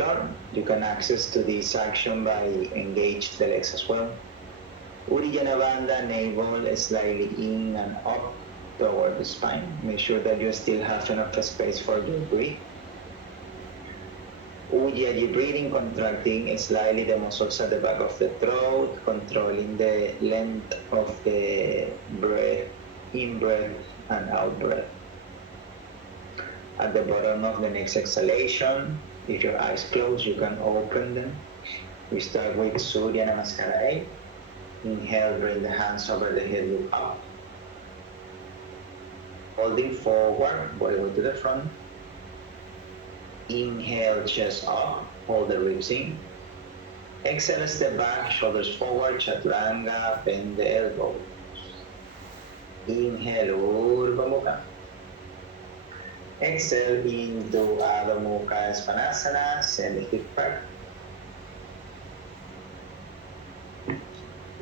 floor. You can access to this action by engage the legs as well. Uddiyana Bandha, navel slightly in and up toward the spine. Make sure that you still have enough space for your breath. Ujjayi breathing, contracting slightly the muscles at the back of the throat, controlling the length of the breath, in breath and out breath. At the bottom of the next exhalation, if your eyes close, you can open them. We start with Surya Namaskara 8. Inhale, bring the hands over the head, look up. Holding forward, body weight to the front. Inhale, chest up, hold the ribs in. Exhale, step back, shoulders forward, chaturanga, bend the elbows. Inhale, Urdhva Mukha. Exhale into Adho Mukha Svanasana, send the hip back.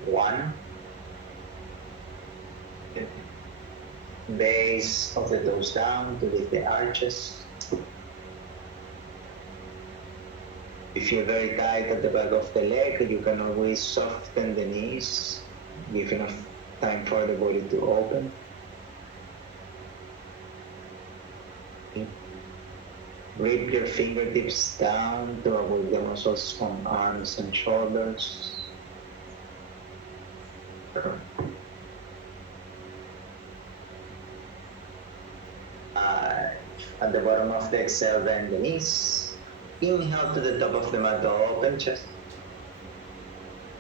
1. Base of the toes down to lift the arches. If you're very tight at the back of the leg, you can always soften the knees, give enough time for the body to open. Rip your fingertips down to avoid the muscles on arms and shoulders. At the bottom of the exhale, bend the knees. Inhale to the top of the mat, open chest.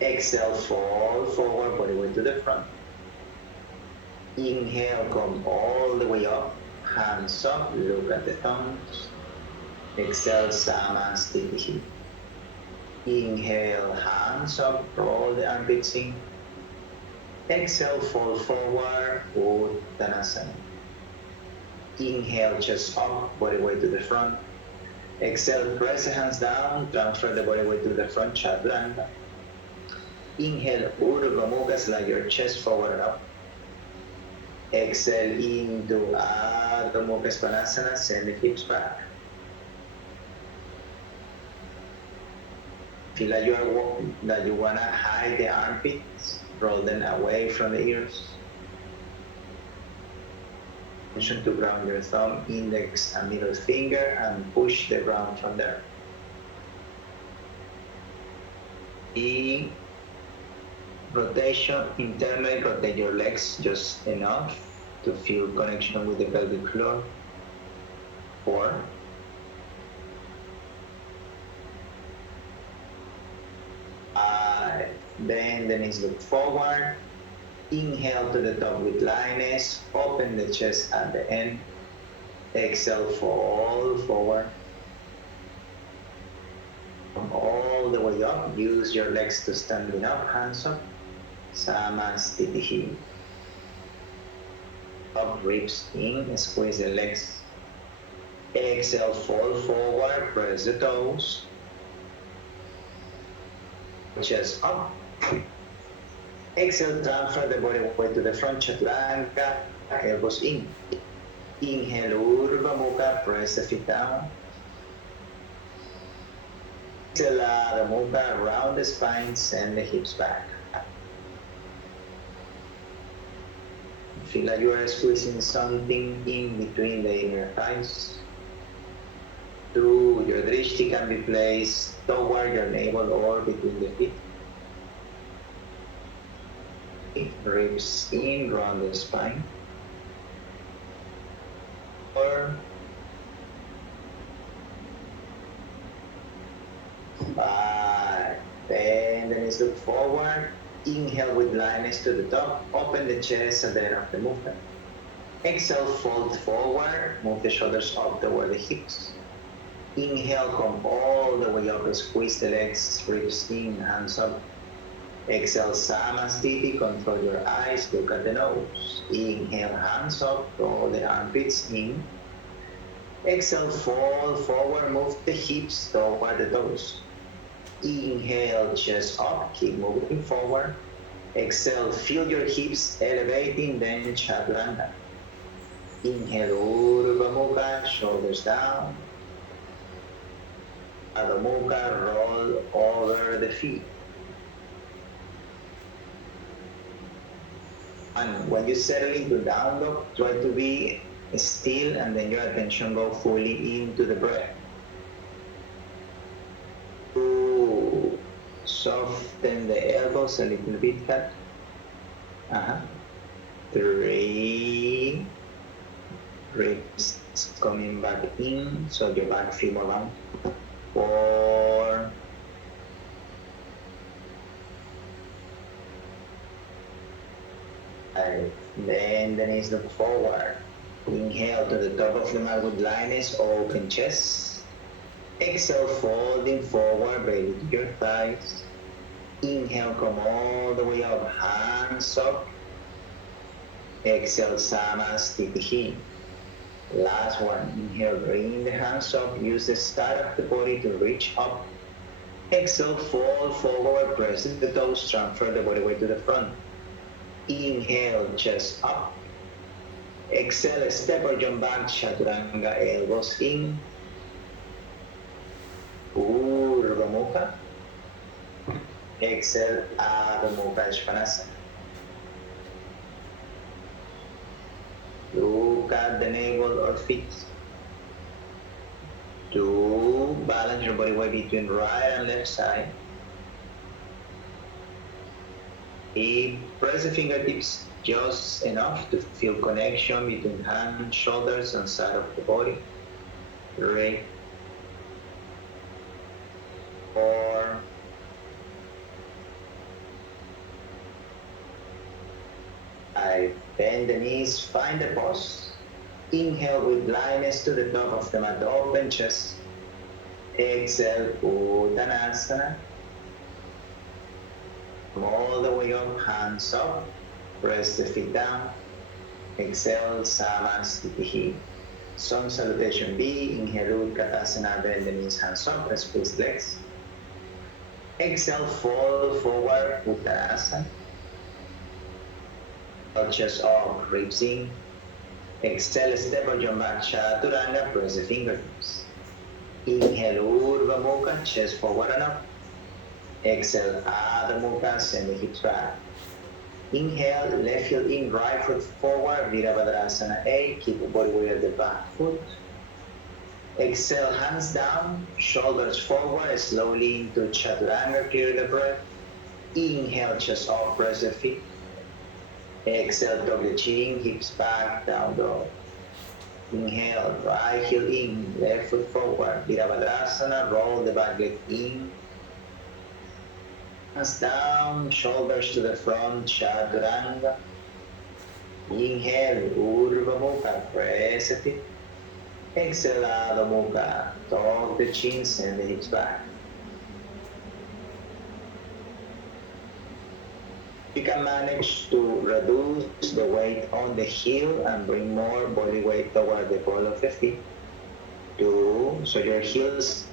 Exhale, fall forward, body weight to the front. Inhale, come all the way up, hands up, look at the thumbs. Exhale, Samasthiti. Inhale, hands up, roll the armpits in. Exhale, fall forward, Uttanasana. Inhale, chest up, body weight to the front. Exhale, press the hands down, transfer the body weight to the front, Chaturanga. Inhale, Urdhva Mukha, slide your chest forward and up. Exhale into Adho Mukha Svanasana, send the hips back. Feel like you wanna hide the armpits, roll them away from the ears. Attention to ground your thumb, index and middle finger and push the ground from there. In rotation, internally rotate your legs just enough to feel connection with the pelvic floor. 4. Bend the knees, look forward. Inhale to the top with lioness, open the chest at the end. Exhale, fall forward. Come all the way up, use your legs to standing up, hands up. Samasthiti. Up, ribs in, squeeze the legs. Exhale, fall forward, press the toes. Chest up. Exhale, transfer the body weight to the front, Chaturanga, elbows in. Inhale, Urdhva Mukha, press the feet down. Exhale, Adho Mukha, round the spine, send the hips back. Feel like you are squeezing something in between the inner thighs. 2, your drishti can be placed toward your navel or between the feet. Ribs in, round the spine. 4, 5, bend the knees, look forward. Inhale with lioness to the top, open the chest at the end of the movement. Exhale, fold forward, move the shoulders up toward the hips. Inhale, come all the way up, squeeze the legs, ribs in, hands up. Exhale, Samasthiti, control your eyes, look at the nose. Inhale, hands up, roll the armpits in. Exhale, fall forward, move the hips toward the toes. Inhale, chest up, keep moving forward. Exhale, feel your hips elevating, then Chaturanga. Inhale, Urdhva Mukha, shoulders down. Adho Mukha, roll over the feet. And when you settle into down dog, try to be still and then your attention go fully into the breath. 2, soften the elbows a little bit, cut. 3, ribs coming back in, so your back feel more round. 4, 5, then the knees look forward. Inhale to the top of the mat with lioness, open chest. Exhale, folding forward, belly to your thighs. Inhale, come all the way up, hands up. Exhale, Samasthiti. Last one. Inhale, bring the hands up. Use the side of the body to reach up. Exhale, fold forward, press the toes, transfer the body weight to the front. Inhale, chest up. Exhale, step or jump back, Chaturanga, elbows in. Urdhva Mukha. Exhale, Adho Mukha Svanasana. Look at the navel or feet. 2, balance your body weight between right and left side. 3, press the fingertips just enough to feel connection between hands, shoulders, and side of the body. 3, 4, 5. Bend the knees, find the pose. Inhale with lioness to the top of the mat, open chest. Exhale, Uttanasana. Come all the way up, hands up. Press the feet down. Exhale, Samasthiti. Sun salutation B. Inhale, Utkatasana, bend the knees, hands up, squeeze legs. Exhale, fold forward, Uttanasana. Chest up, ribs in. Exhale, step or jump back, Chaturanga, press the fingertips. Inhale, Urdhva Mukha, chest forward and up. Exhale, Adho Mukha, send the hips back. Inhale, left heel in, right foot forward, Virabhadrasana A, keep the body weight at the back foot. Exhale, hands down, shoulders forward, slowly into Chaturanga, clear the breath. Inhale, chest up, press the feet. Exhale, tuck the chin, hips back, down dog. Inhale, right heel in, left foot forward, Virabhadrasana, roll the back leg in. Hands down, shoulders to the front, Chaturanga. Inhale, Urdhva Mukha, press the feet. Exhale, Adho Mukha, tuck the chin, send the hips back. You can manage to reduce the weight on the heel and bring more body weight toward the ball of the feet. 2, so your heels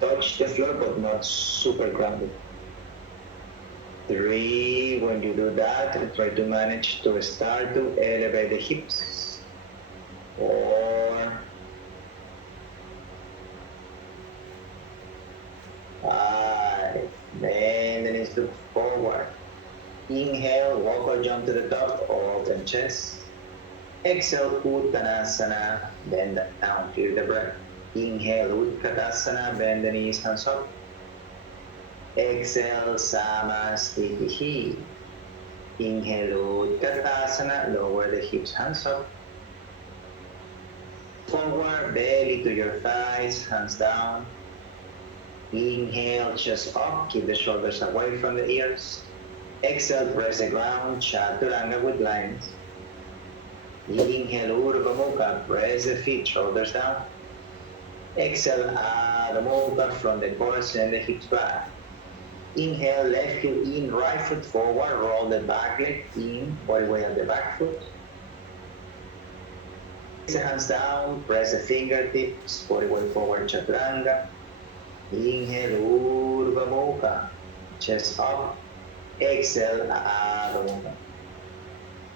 touch the floor but not super grounded. 3, when you do that, try to manage to start to elevate the hips. 4, 5, bend the knees, look forward. Inhale, walk or jump to the top, open chest. Exhale, Uttanasana, bend down, feel the breath. Inhale, Utkatasana, bend the knees, hands up. Exhale, Samasthiti. Inhale, Utkatasana, lower the hips, hands up. Forward, belly to your thighs, hands down. Inhale, chest up, keep the shoulders away from the ears. Exhale, press the ground, Chaturanga with lines. Inhale, Urdhva Mukha, press the feet, shoulders down. Exhale, Adho Mukha, from the core, send the hips back. Inhale, left heel in, right foot forward, roll the back leg in, body weight on the back foot. Place the hands down, press the fingertips, body weight forward, Chaturanga. Inhale, Urdhva Mukha, chest up. Exhale, Adho Mukha.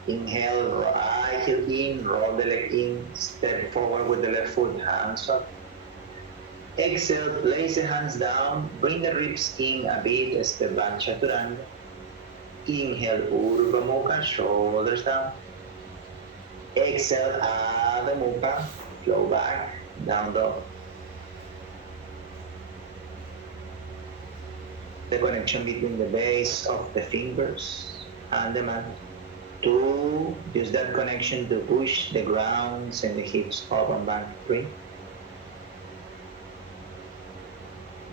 Inhale, right heel in, roll the leg in, step forward with the left foot, hands up. Exhale, place the hands down, bring the ribs in a bit, step back, chaturanga. Inhale, Urdhva Mukha, shoulders down. Exhale, Adha Mukha, flow back, down dog. The connection between the base of the fingers and the mat. 2, use that connection to push the ground, send the hips up and back. 3.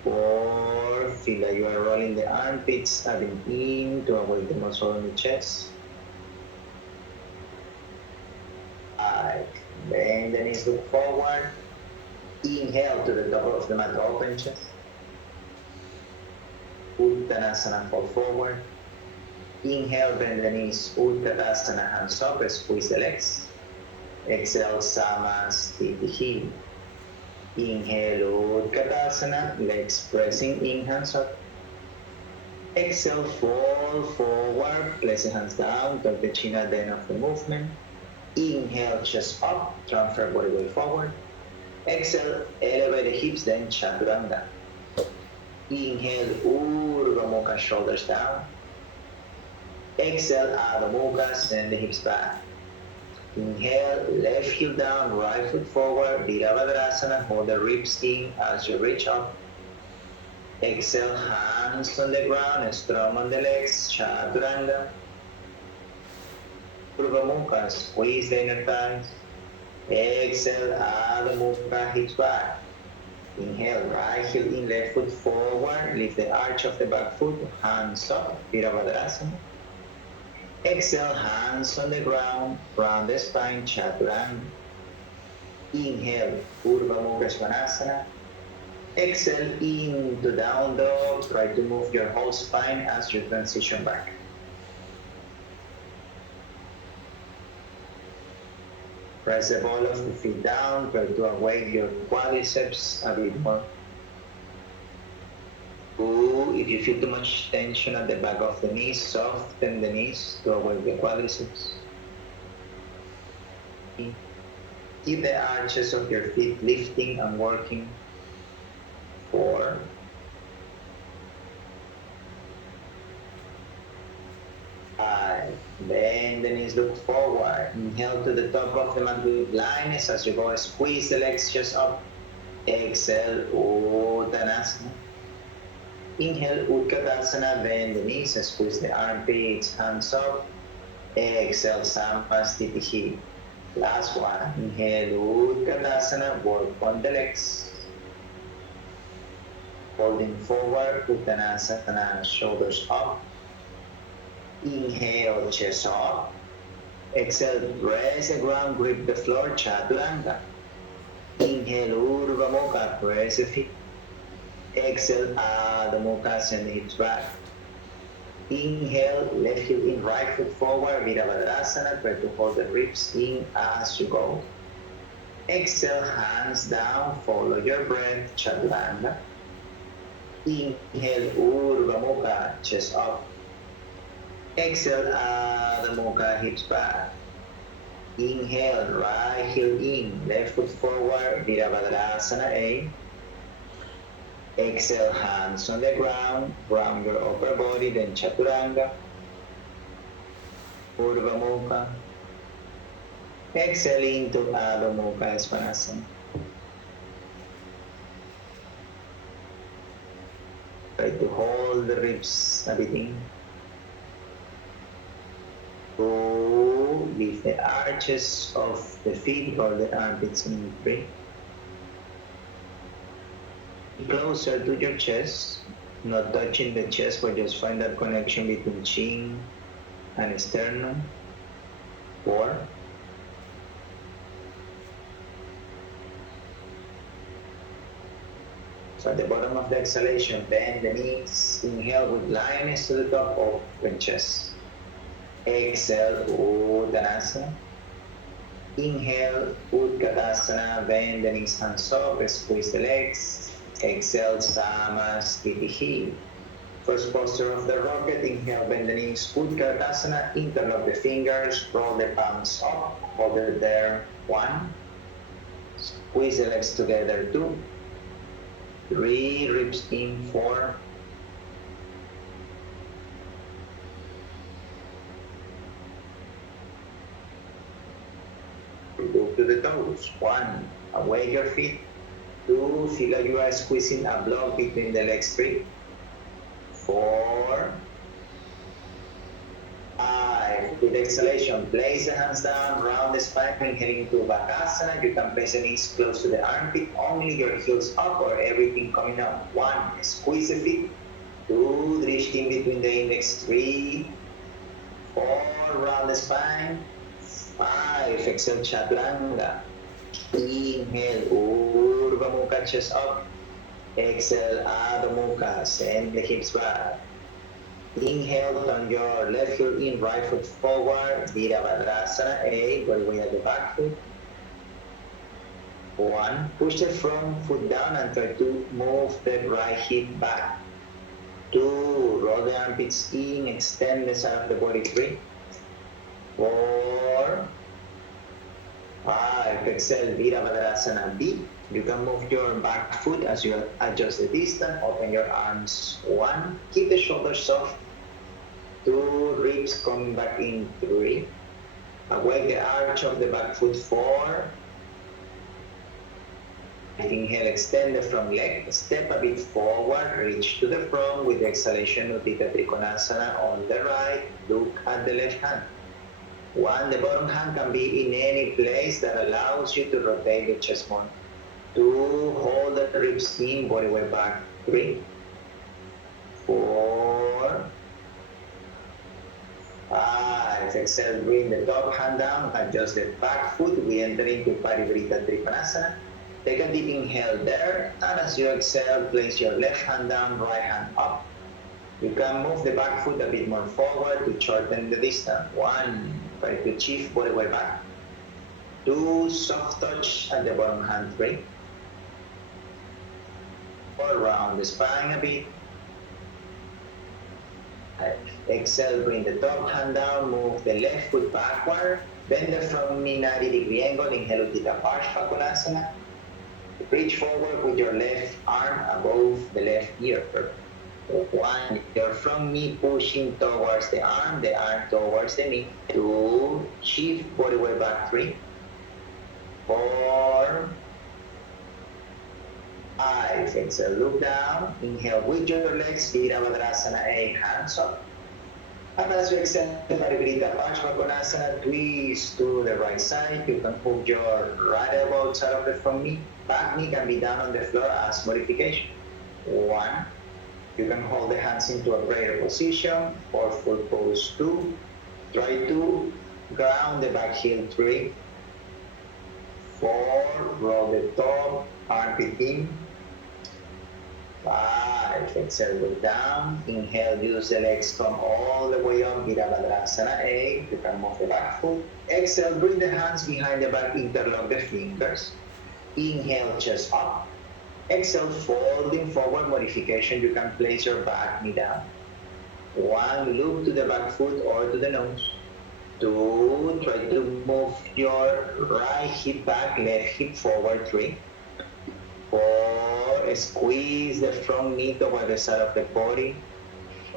4, feel like you are rolling the armpits, adding in to avoid the muscle on the chest. 5, bend the knees, look forward. Inhale to the top of the mat, open chest. Uttanasana, fall forward. Inhale, bend the knees, Uttanasana, hands up, squeeze the legs. Exhale, Samasthiti. Inhale, Utkatasana, legs pressing in, hands up. Exhale, fall forward, place the hands down, tuck the chin at the end of the movement. Inhale, chest up, transfer body weight forward. Exhale, elevate the hips, then chaturanga. Inhale, Urdhva Mukha, shoulders down. Exhale, Adha Mukha, send the hips back. Inhale, left heel down, right foot forward, Virabhadrasana, hold the ribs in as you reach up. Exhale, hands on the ground, strong on the legs, chaturanga. Urdhva Mukha, squeeze the inner thighs. Exhale, Adha Mukha, hips back. Inhale, right heel in, left foot forward, lift the arch of the back foot, hands up, Virabhadrasana. Exhale, hands on the ground, round the spine, chaturanga. Inhale, Urdhva Mukha Svanasana. Exhale, into down dog. Try to move your whole spine as you transition back. Press the ball of the feet down. Try to awake your quadriceps a bit more. Ooh, if you feel too much tension at the back of the knees, soften the knees to awake the quadriceps. Keep the arches of your feet lifting and working. 4. 5. Bend the knees, look forward. Inhale to the top of the mat with lightness as you go. Squeeze the legs just up. Exhale, Uttanasana. Inhale, Utkatasana, bend the knees, squeeze the armpits, hands up. Exhale, Samasthiti. Last one. Inhale, Utkatasana, work on the legs. Holding forward, Uttanasana, shoulders up. Inhale, chest up. Exhale, press the ground, grip the floor, chaturanga. Inhale, Urdhva Mukha, press the feet. Exhale, Adha Mukha, send the hips back. Inhale, left heel in, right foot forward, Virabhadrasana. Try to hold the ribs in as you go. Exhale, hands down, follow your breath, chaturanga. Inhale, Urdhva Mukha, chest up. Exhale, Adha Mukha, hips back. Inhale, right heel in, left foot forward, Virabhadrasana A. Exhale, hands on the ground, round your upper body, then chaturanga. Urdhva Mukha. Exhale into Adha Mukha Svanasana. Try to hold the ribs a bit in. Lift the arches of the feet or the armpits in. 3. Closer to your chest, not touching the chest, but just find that connection between chin and sternum. 4. 'So at the bottom of the exhalation, bend the knees, inhale with lioness to the top, open chest. Exhale, Uttanasana. Inhale, Utkatasana, bend the knees, hands up, squeeze the legs. Exhale, Samasthiti. First posture of the rocket, inhale, bend the knees, Utkatasana, interlock the fingers, roll the palms up, hold it there, 1. Squeeze the legs together, 2. 3, ribs in 4, look to the toes. 1, away your feet. 2, feel like you are squeezing a block between the legs. 3, 4, 5. With exhalation, place the hands down, round the spine, inhaling to Bakasana. You can place the knees close to the armpit, only your heels up or everything coming up. 1, squeeze the feet. 2, drift in between the index. 3, 4, round the spine. 5, exhale, chaturanga. Inhale, Urdhva Mukha, chest up. Exhale, Adho Mukha, send the hips back. Inhale, turn your left heel in, right foot forward, Virabhadrasana, 8, body weight at the back foot. 1, push the front foot down and try to move the right hip back. 2, roll the armpits in, extend the side of the body. 3, 4, 5, exhale, Virabhadrasana B. You can move your back foot as you adjust the distance. Open your arms. 1, keep the shoulders soft. 2, ribs coming back in. 3, awake the arch of the back foot. 4, inhale, extend the front leg. Step a bit forward, reach to the front with the exhalation. Utthita Trikonasana on the right. Look at the left hand. 1, the bottom hand can be in any place that allows you to rotate the chest more. 2, hold the ribs in, body weight back. 3, 4, 5. Exhale, bring the top hand down, adjust the back foot. We enter into Parivrita Trikonasana. Take a deep inhale there, and as you exhale, place your left hand down, right hand up. You can move the back foot a bit more forward to shorten the distance. 1, try to shift body weight back. 2, soft touch at the bottom hand. 3, 4, round the spine a bit. Exhale, bring the top hand down, move the left foot backward, bend the front knee 90-degree angle, inhale, Utthita Konasana. Reach forward with your left arm above the left ear. 1, your front knee pushing towards the arm towards the knee. 2, shift body weight back. 3, 4, 5. Exhale, look down. Inhale with your legs, Virabhadrasana, 8, hands up. And as you exhale, Parivrita Konasana, twist to the right side. You can put your right elbow outside of the front knee. Back knee can be down on the floor as modification. 1, you can hold the hands into a prayer position or full pose. 2, try to ground the back heel. 3, 4, roll the top, armpit in. 5, exhale, look down. Inhale, use the legs, come all the way up, Virabhadrasana 8. You can move the back foot. Exhale, bring the hands behind the back, interlock the fingers. Inhale, chest up. Exhale, folding forward modification. You can place your back knee down. 1, look to the back foot or to the nose. 2, try to move your right hip back, left hip forward. 3, 4, squeeze the front knee toward the side of the body.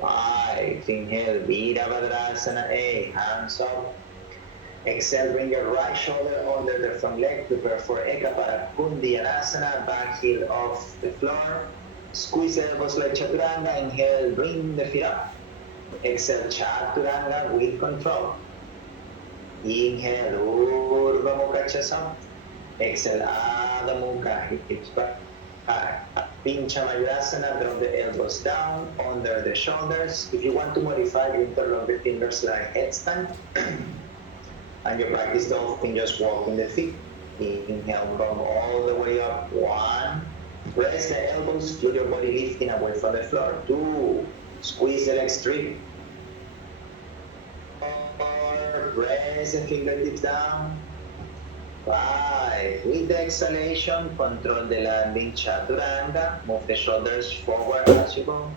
5, inhale, Virabhadrasana 8, hands up. Exhale, bring your right shoulder under the front leg. Prepare for Eka Parakundiyanasana, back heel off the floor. Squeeze the elbows like Chaturanga. Inhale, bring the feet up. Exhale, Chaturanga with control. Inhale, Urdhva Mukha, chest up. Exhale, Adho Mukha, hips back. Pincha Mayurasana, drop the elbows down, under the shoulders. If you want to modify, you interlock the fingers like headstand. And you practice dolphin, just walking the feet. Inhale, come all the way up. 1, press the elbows, feel your body lifting away from the floor. 2, squeeze the legs. 3, 4, press the fingertips down. 5, with the exhalation, control the landing, Chaturanga. Move the shoulders forward as you go.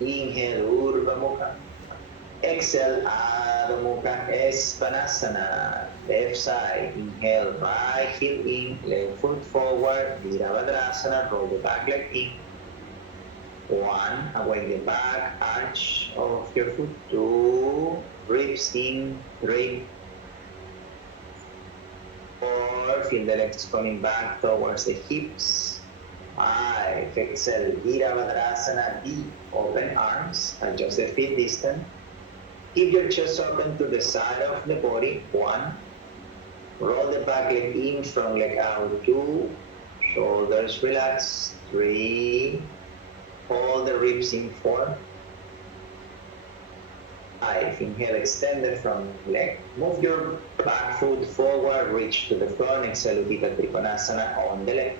Inhale, Urdhva Mukha. Exhale, Adho Mukha Svanasana. Left side, inhale, right heel in, left foot forward, Virabhadrasana, roll the back leg in. 1, away the back arch of your foot. 2, ribs in. 3, 4, feel the legs coming back towards the hips. 5, exhale, Virabhadrasana, deep, open arms, adjust the feet distance. Keep your chest open to the side of the body. 1, roll the back leg in, front leg out. 2, shoulders relax. 3, hold the ribs in. 4, 5, inhale, extend the front leg. Move your back foot forward, reach to the front. Exhale, Utthita Trikonasana on the left.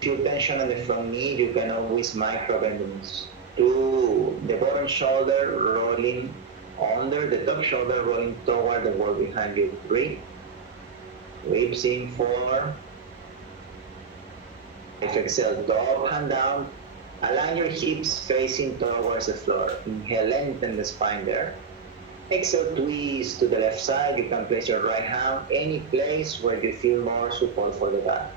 If you tension on the front knee, you can always micro bend the knees. 2, the bottom shoulder rolling under, the top shoulder rolling toward the wall behind you. 3, ribs in. 4, exhale, top hand down. Align your hips facing towards the floor. Inhale, lengthen the spine there. Exhale, twist to the left side. You can place your right hand any place where you feel more support for the back.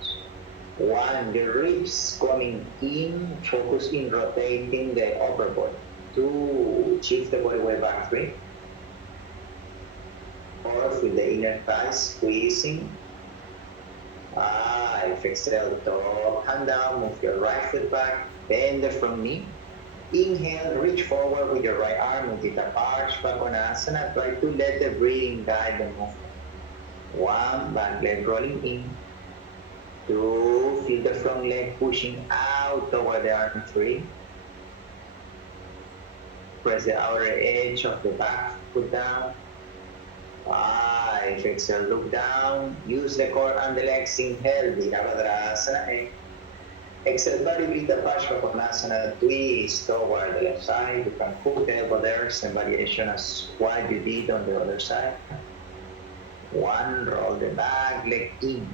1, the ribs coming in, focus in rotating the upper body. 2, shift the body way back. 3, 4, feel the inner thighs squeezing. 5, exhale, top hand down, move your right foot back, bend the front knee. Inhale, reach forward with your right arm, Utthita Konasana. Try to let the breathing guide the movement. 1, back leg rolling in. 2, feel the front leg pushing out toward the arm. 3, press the outer edge of the back foot down. 5, exhale, look down. Use the core and the legs. Inhale, Virabhadrasana. Exhale, Parivritta Konasana. Twist toward the left side. You can put the elbow there, same variation as what you did on the other side. 1, roll the back leg in.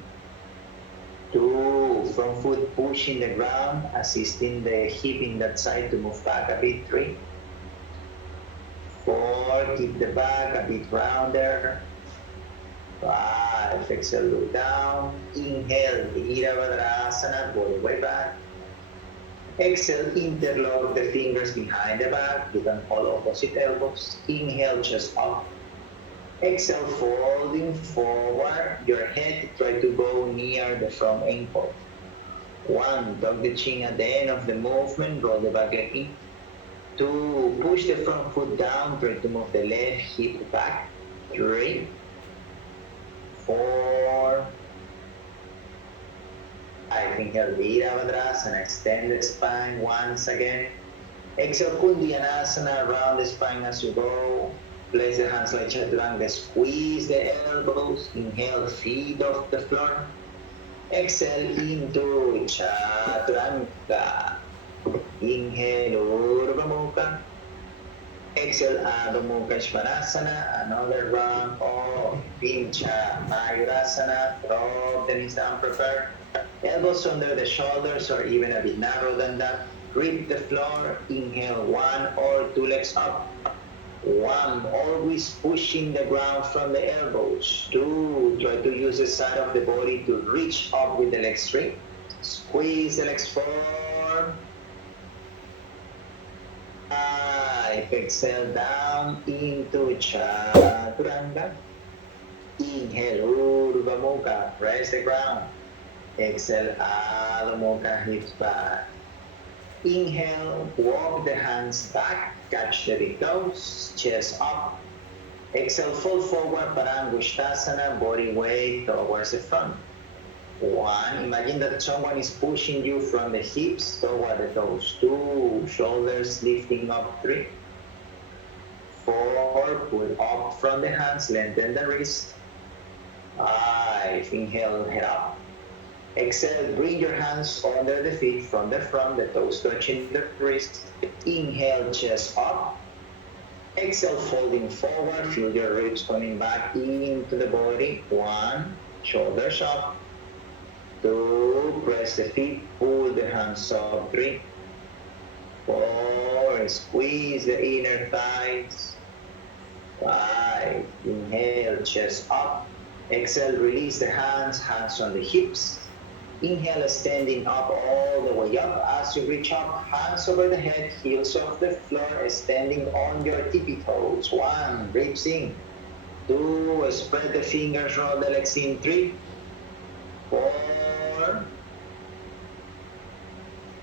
2, front foot pushing the ground, assisting the hip in that side to move back a bit. 3, 4, keep the back a bit rounder. 5, exhale, look down. Inhale, Virabhadrasana, body way back. Exhale, interlock the fingers behind the back. You can hold opposite elbows. Inhale, chest up. Exhale, folding forward. Your head, try to go near the front ankle. 1, tuck the chin at the end of the movement. Roll the back leg in. 2, push the front foot down. Try to move the left hip back. 3, 4, 5. Inhale, Virabhadrasana. Extend the spine once again. Exhale, Kundyanasana. Round the spine as you go. Place the hands like Chaturanga. Squeeze the elbows. Inhale, feet off the floor. Exhale into Chaturanga. Inhale, Urdhva Mukha. Exhale, Adho Mukha Svanasana. Another round of Pincha Mayurasana. Drop the knees down, prepare. Elbows under the shoulders or even a bit narrower than that. Grip the floor. Inhale, 1 or 2 legs up. 1, always pushing the ground from the elbows. 2, try to use the side of the body to reach up with the legs straight. Squeeze the legs forward. 5, exhale down into Chaturanga. Inhale, Urdhva Mukha, press the ground. Exhale, Adho Mukha, hips back. Inhale, walk the hands back, catch the big toes, chest up. Exhale, fold forward, Parangusthasana, body weight towards the front. 1, imagine that someone is pushing you from the hips toward the toes. 2, shoulders lifting up. 3, 4, pull up from the hands, lengthen the wrist. 5, inhale, head up. Exhale, bring your hands under the feet from the front, the toes touching the wrist. Inhale, chest up. Exhale, folding forward, feel your ribs coming back into the body. 1, shoulders up. 2, press the feet, pull the hands up. 3, 4, squeeze the inner thighs. 5, inhale, chest up. Exhale, release the hands, hands on the hips. Inhale, standing up all the way up. As you reach up, hands over the head, heels off the floor, standing on your tippy toes. 1, ribs in. 2, spread the fingers, roll the legs in. 3, 4.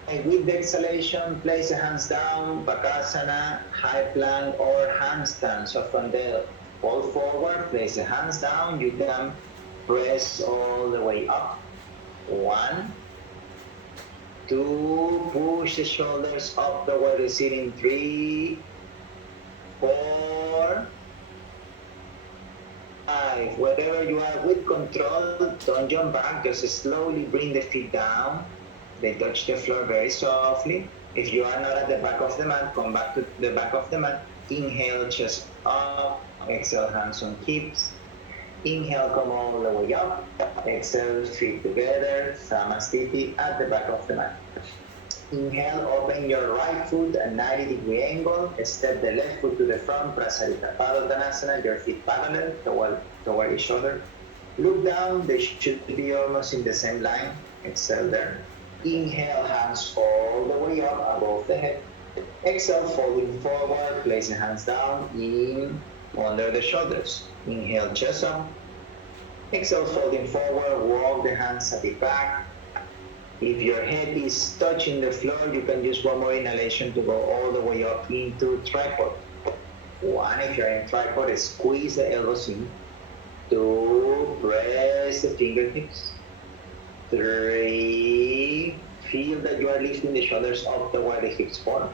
And with the exhalation, place the hands down, Bakasana, high plank or handstand. So from the fall forward, place the hands down. You can press all the way up. 1, 2, push the shoulders up toward the ceiling. 3, 4, 5. Wherever you are with control, don't jump back. Just slowly bring the feet down. They touch the floor very softly. If you are not at the back of the mat, come back to the back of the mat. Inhale, chest up. Exhale, hands on hips. Inhale, come all the way up. Exhale, feet together. Samasthiti at the back of the mat. Inhale, open your right foot at 90-degree angle. Step the left foot to the front. Prasarita Padottanasana. Your feet parallel toward each other. Look down. They should be almost in the same line. Exhale there. Inhale, hands all the way up above the head. Exhale, folding forward, place the hands down, in, under the shoulders. Inhale, chest up. Exhale, folding forward, walk the hands a bit back. If your head is touching the floor, you can use one more inhalation to go all the way up into tripod. 1, if you're in tripod, squeeze the elbows in. 2, press the fingertips. 3, feel that you are lifting the shoulders up toward the hips form.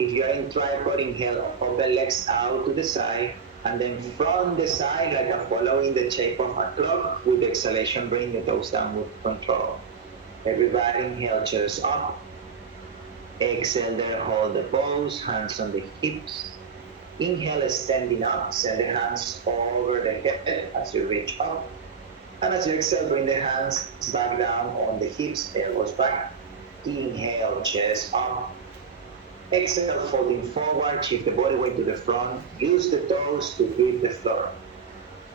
If you are in tripod, inhale, open legs out to the side, and then from the side, like following the shape of a clock, with exhalation, bring the toes down with control. Everybody inhale, chest up. Exhale there, hold the pose, hands on the hips. Inhale, standing up, send the hands over the head as you reach up. And as you exhale, bring the hands back down on the hips, elbows back. Inhale, chest up. Exhale, folding forward, shift the body weight to the front. Use the toes to grip the floor.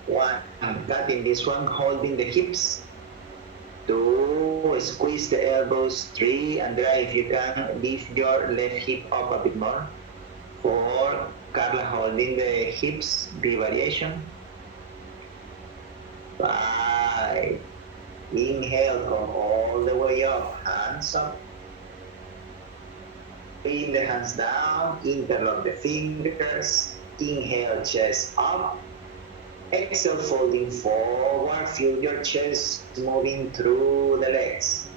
1, I'm cutting this one, holding the hips. 2, squeeze the elbows. 3, Andrea, if you can, lift your left hip up a bit more. 4, Carla, holding the hips, variation. 5, inhale, come all the way up, hands up. Bring the hands down, interlock the fingers. Inhale, chest up. Exhale, folding forward, feel your chest moving through the legs.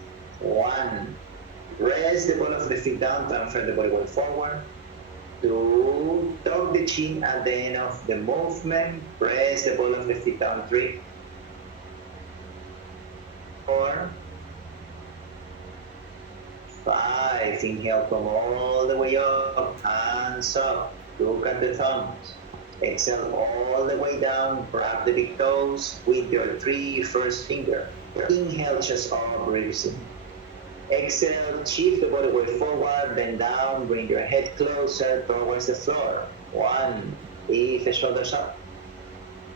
1, press the ball of the feet down, transfer the body weight forward. 2, tuck the chin at the end of the movement, press the ball of the feet down. 3, 4, 5, inhale, come all the way up, hands up, look at the thumbs. Exhale all the way down, grab the big toes with your 3 first finger. Inhale, chest up, ribs in. Exhale, shift the body weight forward, then down, bring your head closer towards the floor. 1, lift the shoulders up.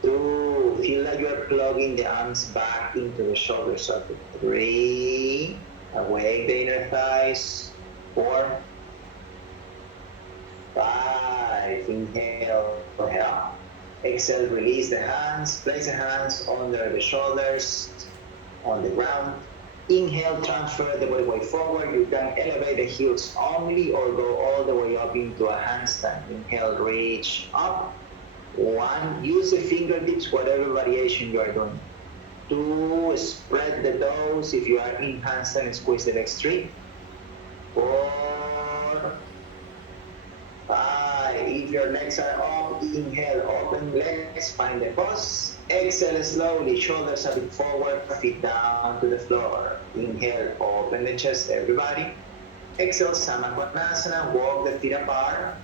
2, feel like you are plugging the arms back into the shoulder socket. 3, awake the inner thighs. 4, 5, inhale, up. Exhale, release the hands, place the hands under the shoulders, on the ground. Inhale, transfer the body weight forward. You can elevate the heels only or go all the way up into a handstand. Inhale, reach up. 1, use the fingertips, whatever variation you are doing. 2, spread the toes. If you are in handstand, squeeze the legs. 3, 4, 5. If your legs are up, inhale, open legs, find the pause. Exhale slowly, shoulders a bit forward, feet down to the floor. Inhale, open the chest, everybody. Exhale, Samakonasana, walk the feet apart.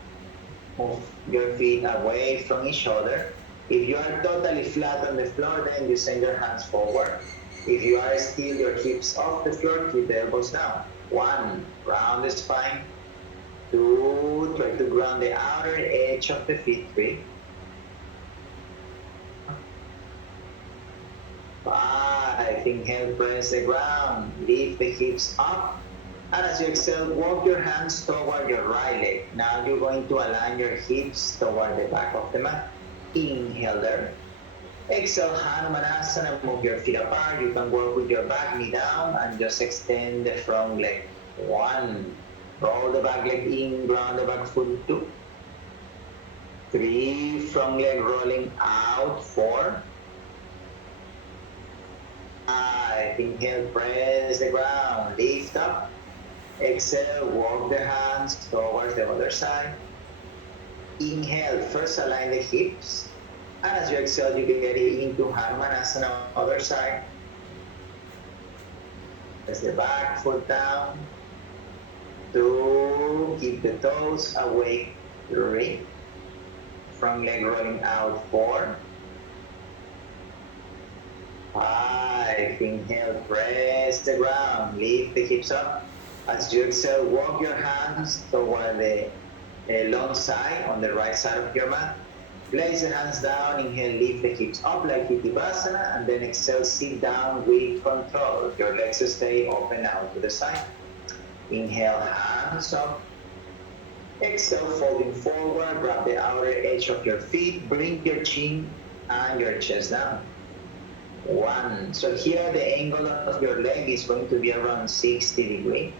Move your feet away from each other. If you are totally flat on the floor, then you send your hands forward. If you are still your hips off the floor, keep the elbows down. 1, round the spine. 2, try to ground the outer edge of the feet. 3. 5, inhale, press the ground, lift the hips up. And as you exhale, walk your hands toward your right leg. Now you're going to align your hips toward the back of the mat. Inhale there. Exhale, Hanumanasana, move your feet apart. You can work with your back knee down and just extend the front leg. 1, roll the back leg in, ground the back foot. 2, 3, front leg rolling out. 4, 5, inhale, press the ground, lift up. Exhale, walk the hands towards the other side. Inhale, first align the hips. And as you exhale, you get into Hanumanasana, other side. Press the back foot down. 2, keep the toes away. 3, front leg rolling out. 4, 5, inhale, press the ground, lift the hips up. As you exhale, walk your hands toward the long side on the right side of your mat. Place the hands down, inhale, lift the hips up like Uttanasana, and then exhale, sit down with control. Your legs stay open out to the side. Inhale, hands up. Exhale, folding forward, grab the outer edge of your feet, bring your chin and your chest down. 1, so here the angle of your leg is going to be around 60 degrees.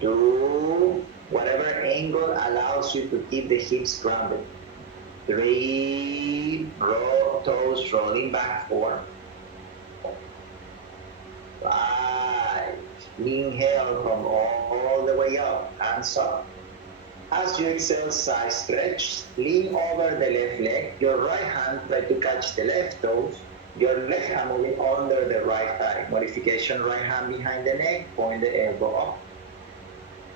2, whatever angle allows you to keep the hips grounded. 3, roll toes rolling back. 4, 5, inhale, come all the way up, hands up. As you exhale, side stretch, lean over the left leg, your right hand try to catch the left toes, your left hand moving under the right thigh. Modification, right hand behind the neck, point the elbow up.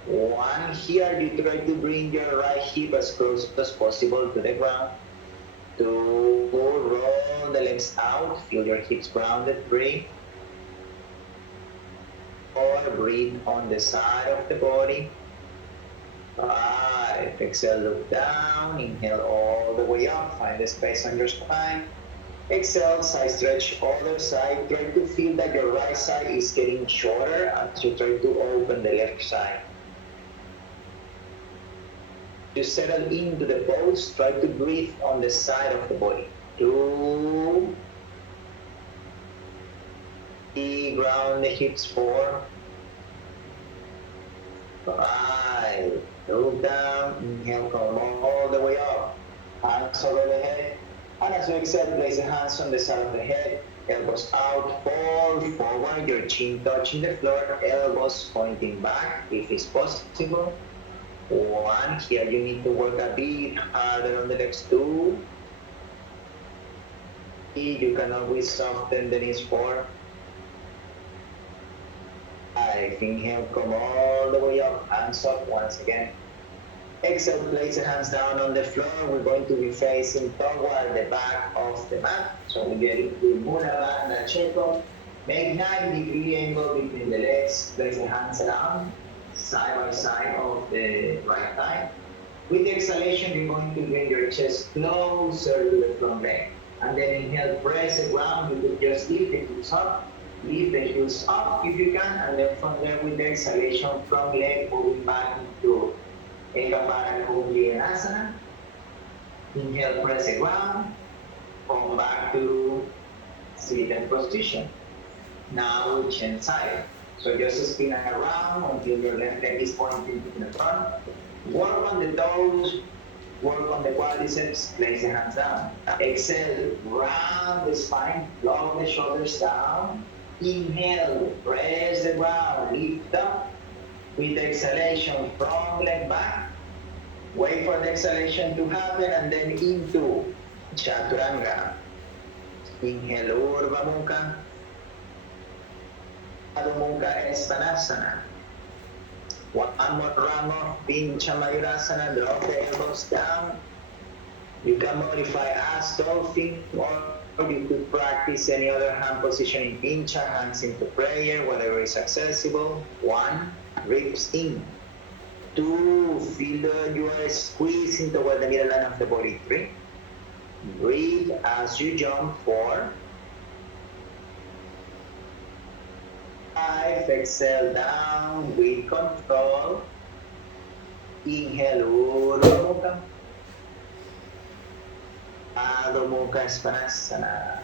1, here you try to bring your right hip as close as possible to the ground. 2, roll the legs out, feel your hips grounded. 3, 4, breathe on the side of the body. 5, exhale, look down, inhale all the way up, find the space on your spine. Exhale, side stretch, other side. Try to feel that your right side is getting shorter as you try to open the left side. To settle into the pose, try to breathe on the side of the body. 2, 3, ground the hips. 4, 5, look down, inhale, come all the way up, hands over the head. And as you exhale, place the hands on the side of the head, elbows out, fall forward, your chin touching the floor, elbows pointing back if it's possible. 1, here you need to work a bit harder on the legs. 2, you can always soften the knees. 4, 5, inhale, come all the way up, hands up once again. Exhale, place the hands down on the floor. We're going to be facing toward the back of the mat. So we get into Mula Bandha Cheto. Make 90-degree angle between the legs. Place the hands down, side by side of the right thigh. With the exhalation, you're going to bring your chest closer to the front leg. And then inhale, press the ground. You could just lift the hips up. Lift the heels up if you can. And then from there, with the exhalation, front leg moving back into Ekapara Kumbhiyanasana. Inhale, press the ground. Come back to seated position. Now chin side. So just spin around until your left leg is pointing to the front. Work on the toes, work on the quadriceps, place the hands down. Exhale, round the spine, lower the shoulders down. Inhale, press the ground, lift up. With the exhalation, front leg back. Wait for the exhalation to happen and then into Chaturanga. Inhale, Urdhva Mukha. Adho Mukha Svanasana. One more round of Pincha Mayurasana. Drop the elbows down. You can modify as dolphin or you could practice any other hand position in Pincha, hands into prayer, whatever is accessible. 1. ribs in. 2, feel you are squeezing toward the middle line of the body. 3, breathe as you jump. 4, 5, exhale down with control. Inhale, Urdhva Mukha. Adho Mukha Svanasana.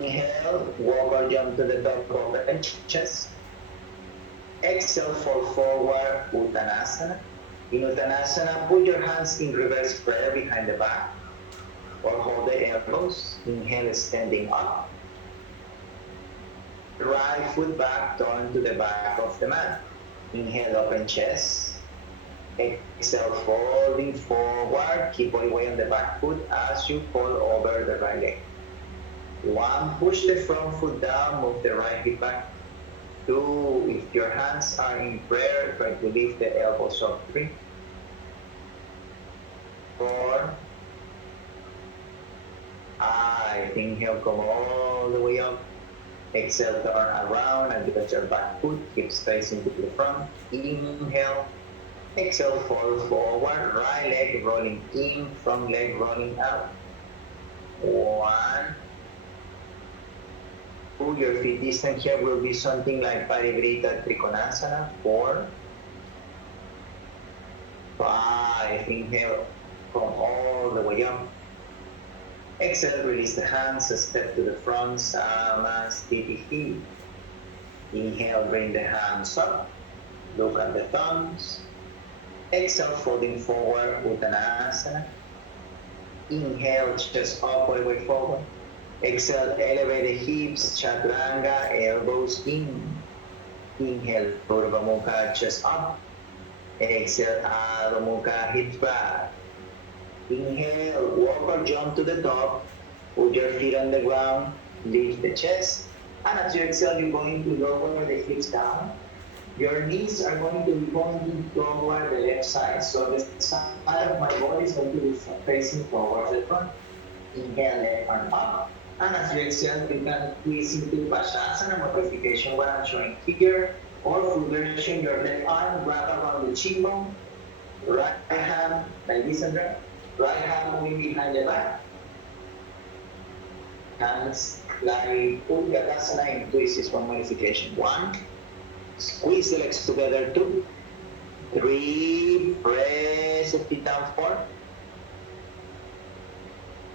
Inhale, walk or jump to the top of the chest. Exhale, fall forward, Uttanasana. In Uttanasana, put your hands in reverse prayer behind the back or hold the elbows. Inhale, standing up. Right foot back, turn to the back of the mat. Inhale, open chest. Exhale, folding forward. Keep body weight on the back foot as you fall over the right leg. 1, push the front foot down, move the right hip back. 2, if your hands are in prayer, try to lift the elbows up. 3, 4, 5. Inhale, come all the way up. Exhale, turn around and adjust your back foot. Keep facing to the front. Inhale. Exhale, fall forward. Right leg rolling in, front leg rolling out. 1. Pull your feet distant. Here will be something like Parivrita Trikonasana. 4, 5. Inhale, come all the way up. Exhale, release the hands, step to the front, Samasthiti. Inhale, bring the hands up, look at the thumbs. Exhale, folding forward, Uttanasana. Inhale, chest up, all the way forward. Exhale, elevate the hips, Chaturanga, elbows in. Inhale, Urdhva Mukha, chest up. Exhale, Adho Mukha, hips back. Inhale, walk or jump to the top. Put your feet on the ground, lift the chest. And as you exhale, you're going to lower the hips down. Your knees are going to be pointing toward the left side. So the side of my body is going to be facing towards the front. Inhale, left arm up. And as you exhale, you can squeeze into Pashasana modification, what I'm showing here. Or full version, your left arm, wrap around the chin bone. Right hand, like this, Andrea. Right hand moving behind the back. Hands like Utkatasana in twist is one modification. 1, squeeze the legs together. 2, 3, press the feet down. 4.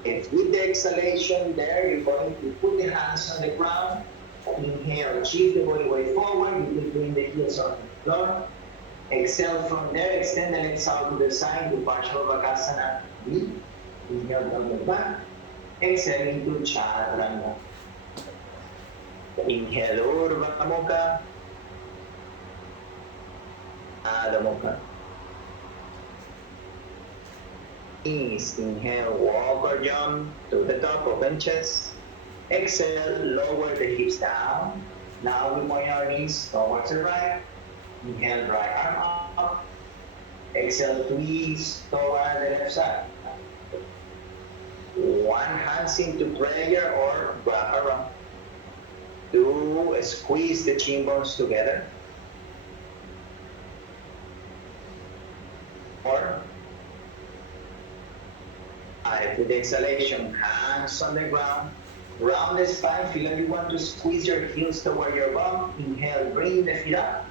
With the exhalation there, you're going to put the hands on the ground. Inhale, shift the body weight forward. You can bring the heels on the floor. Exhale from there, extend the legs out to the side to Parshavakasana. Inhale from the back. Exhale into Chaturanga. Inhale, Urdhva Mukha. Adho Mukha. Inhale, walk or jump to the top, open chest. Exhale, lower the hips down. Now we point our knees towards the right. Inhale, right arm up. Exhale, twist toward the left side. 1, hands into prayer or wrap around. 2, squeeze the chin bones together. 4, 5, with the exhalation, hands on the ground. Round the spine, feel like you want to squeeze your heels toward your bum. Inhale, bring the feet up.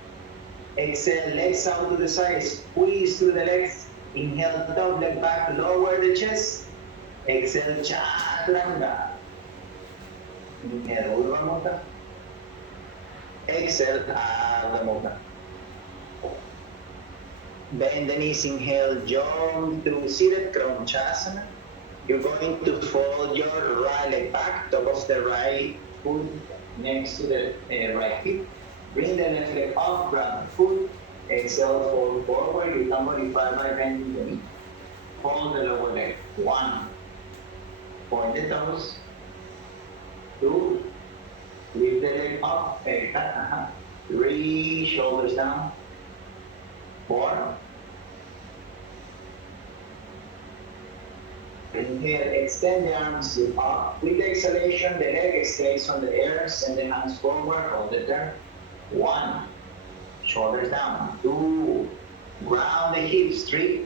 Exhale, legs out to the side, squeeze through the legs. Inhale, top leg back, lower the chest. Exhale, Chaturanga. Inhale, Urdhva Mukha. Exhale, Adho Mukha. Bend the knees, inhale, jump through seated Kramchasana. You're going to fold your right leg back, top of the right foot next to the right hip. Bring the left leg up, grab the foot. Exhale, fold forward. You can modify by bending the knee. Hold the lower leg. 1, point the toes. 2, lift the leg up. 3, shoulders down. 4. Inhale, extend the arms up. With the exhalation, the leg stays on the air. Send the hands forward, hold it there. 1, shoulders down. 2, ground the hips. 3,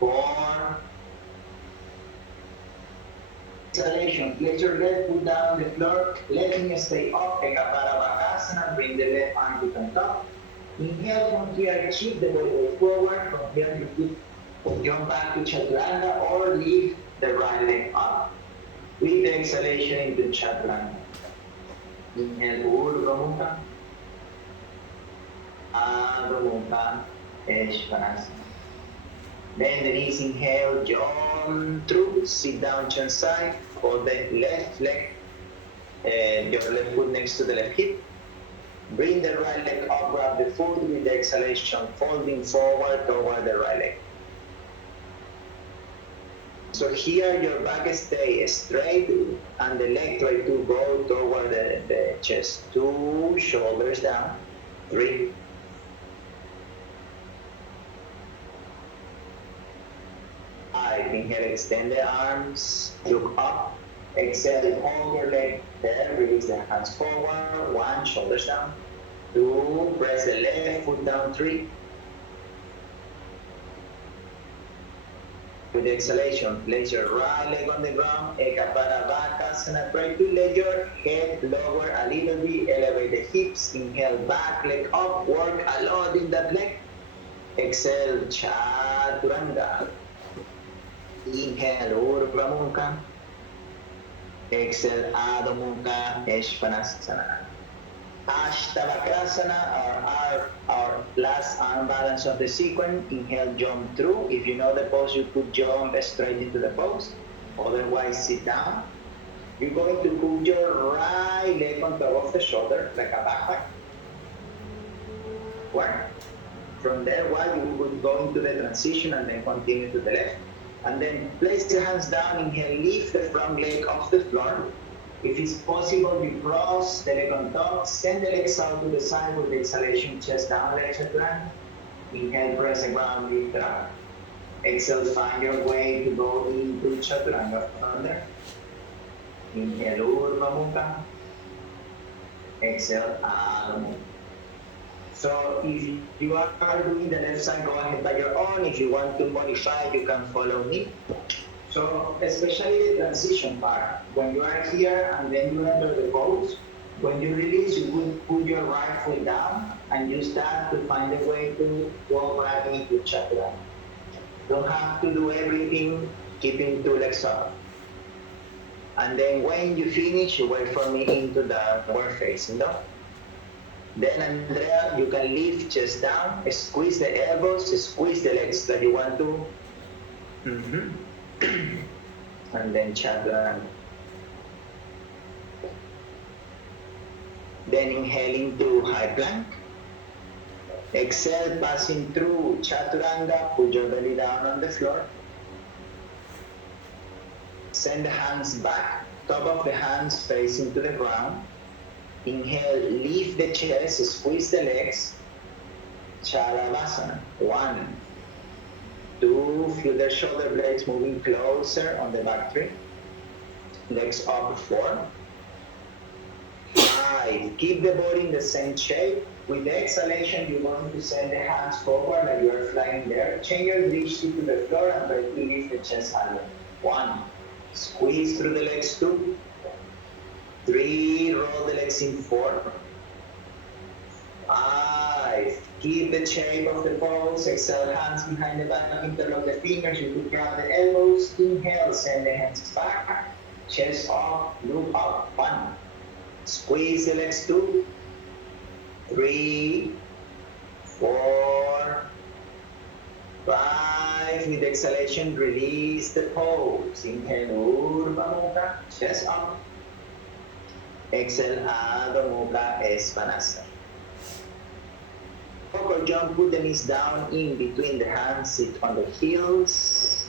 4, exhalation. Place your left foot down on the floor, letting it stay up. Ekaparabakasana. Bring the left arm to the top. Inhale from here, shift the body forward. From here, you could jump back to chaturanga or lift the right leg up. With the exhalation into chaturanga. Inhale, Urdhva Mukha. Adho Mukha, Eshvanasana. Bend the knees, inhale, jump through, sit down, chin side, hold the left leg, your left foot next to the left hip. Bring the right leg up, grab the foot with the exhalation, folding forward toward the right leg. So here your back stay straight and the leg try to go toward the chest. 2, shoulders down. 3, 5, inhale, extend the arms, look up. Exhale, hold your leg there, release the hands forward. 1, shoulders down. 2, press the left foot down. 3. With the exhalation, place your right leg on the ground, Ekaparabakasana. Try to let your head lower a little bit, elevate the hips, inhale, back leg up, work a lot in that leg. Exhale, Chaturanga. Inhale, Urdhva Mukha. Exhale, Adho Mukha, Eshvanasana. Ashtavakrasana, our last arm balance of the sequence. Inhale, jump through. If you know the pose, you could jump straight into the pose. Otherwise, sit down. You're going to put your right leg on top of the shoulder, like a backpack. One. From there, you would go into the transition and then continue to the left. And then place the hands down, inhale, lift the front leg off the floor. If it's possible, you cross the leg on top, send the legs out to the side with the exhalation, chest down, leg chaturanga. Inhale, press the ground, lift up. Exhale, find your way to go into chaturanga from there. Inhale, Urdhva Mukha. Exhale, Adho Mukha. So if you are doing the left side, go ahead by your own. If you want to modify, you can follow me. So especially the transition part, when you are here and then you enter the pose, when you release, you would put your right foot down and use that to find a way to go back into chaturanga. Don't have to do everything, keeping 2 legs up. And then when you finish, you wait for me into the downward facing dog. Then, Andrea, you can lift chest down, squeeze the elbows, squeeze the legs that you want to. And then chaturanga. Then inhaling to high plank. Exhale, passing through chaturanga, put your belly down on the floor. Send the hands back, top of the hands facing to the ground. Inhale, lift the chest, squeeze the legs. Charavasana. 1, 2, feel the shoulder blades moving closer on the back 3. Legs up 4. 5, keep the body in the same shape. With the exhalation, you're going to send the hands forward like you are flying there. Change your dishti to the floor and try to lift the chest higher. 1, squeeze through the legs. 2, 3, roll the legs in. 4, 5, keep the shape of the pose. Exhale, hands behind the back, interlock the fingers. You could grab the elbows. Inhale, send the hands back. Chest up, look up. 1, squeeze the legs. 2, 3, 4, 5. With exhalation, release the pose. Inhale, Urdhva Mukha, chest up. Exhale, Adho Mukha, Svanasana. Or jump, put the knees down in between the hands, sit on the heels.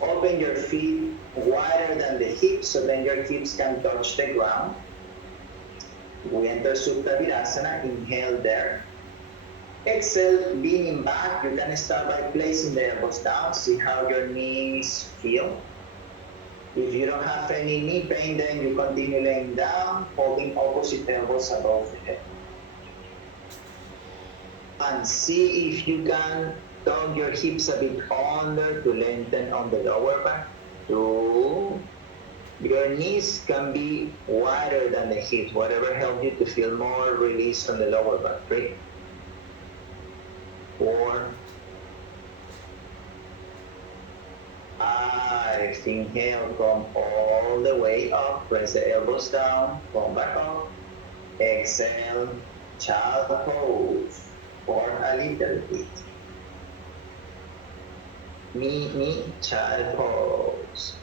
Open your feet wider than the hips so then your hips can touch the ground. We enter Supta Virasana, inhale there. Exhale, leaning back, you can start by placing the elbows down, see how your knees feel. If you don't have any knee pain, then you continue laying down, holding opposite elbows above the head. One, see if you can tuck your hips a bit under to lengthen on the lower back. Two, your knees can be wider than the hips, whatever helps you to feel more release on the lower back. Three, four, five. Inhale, come all the way up. Press the elbows down, come back up. Exhale, child pose for a little bit. Mini child pose.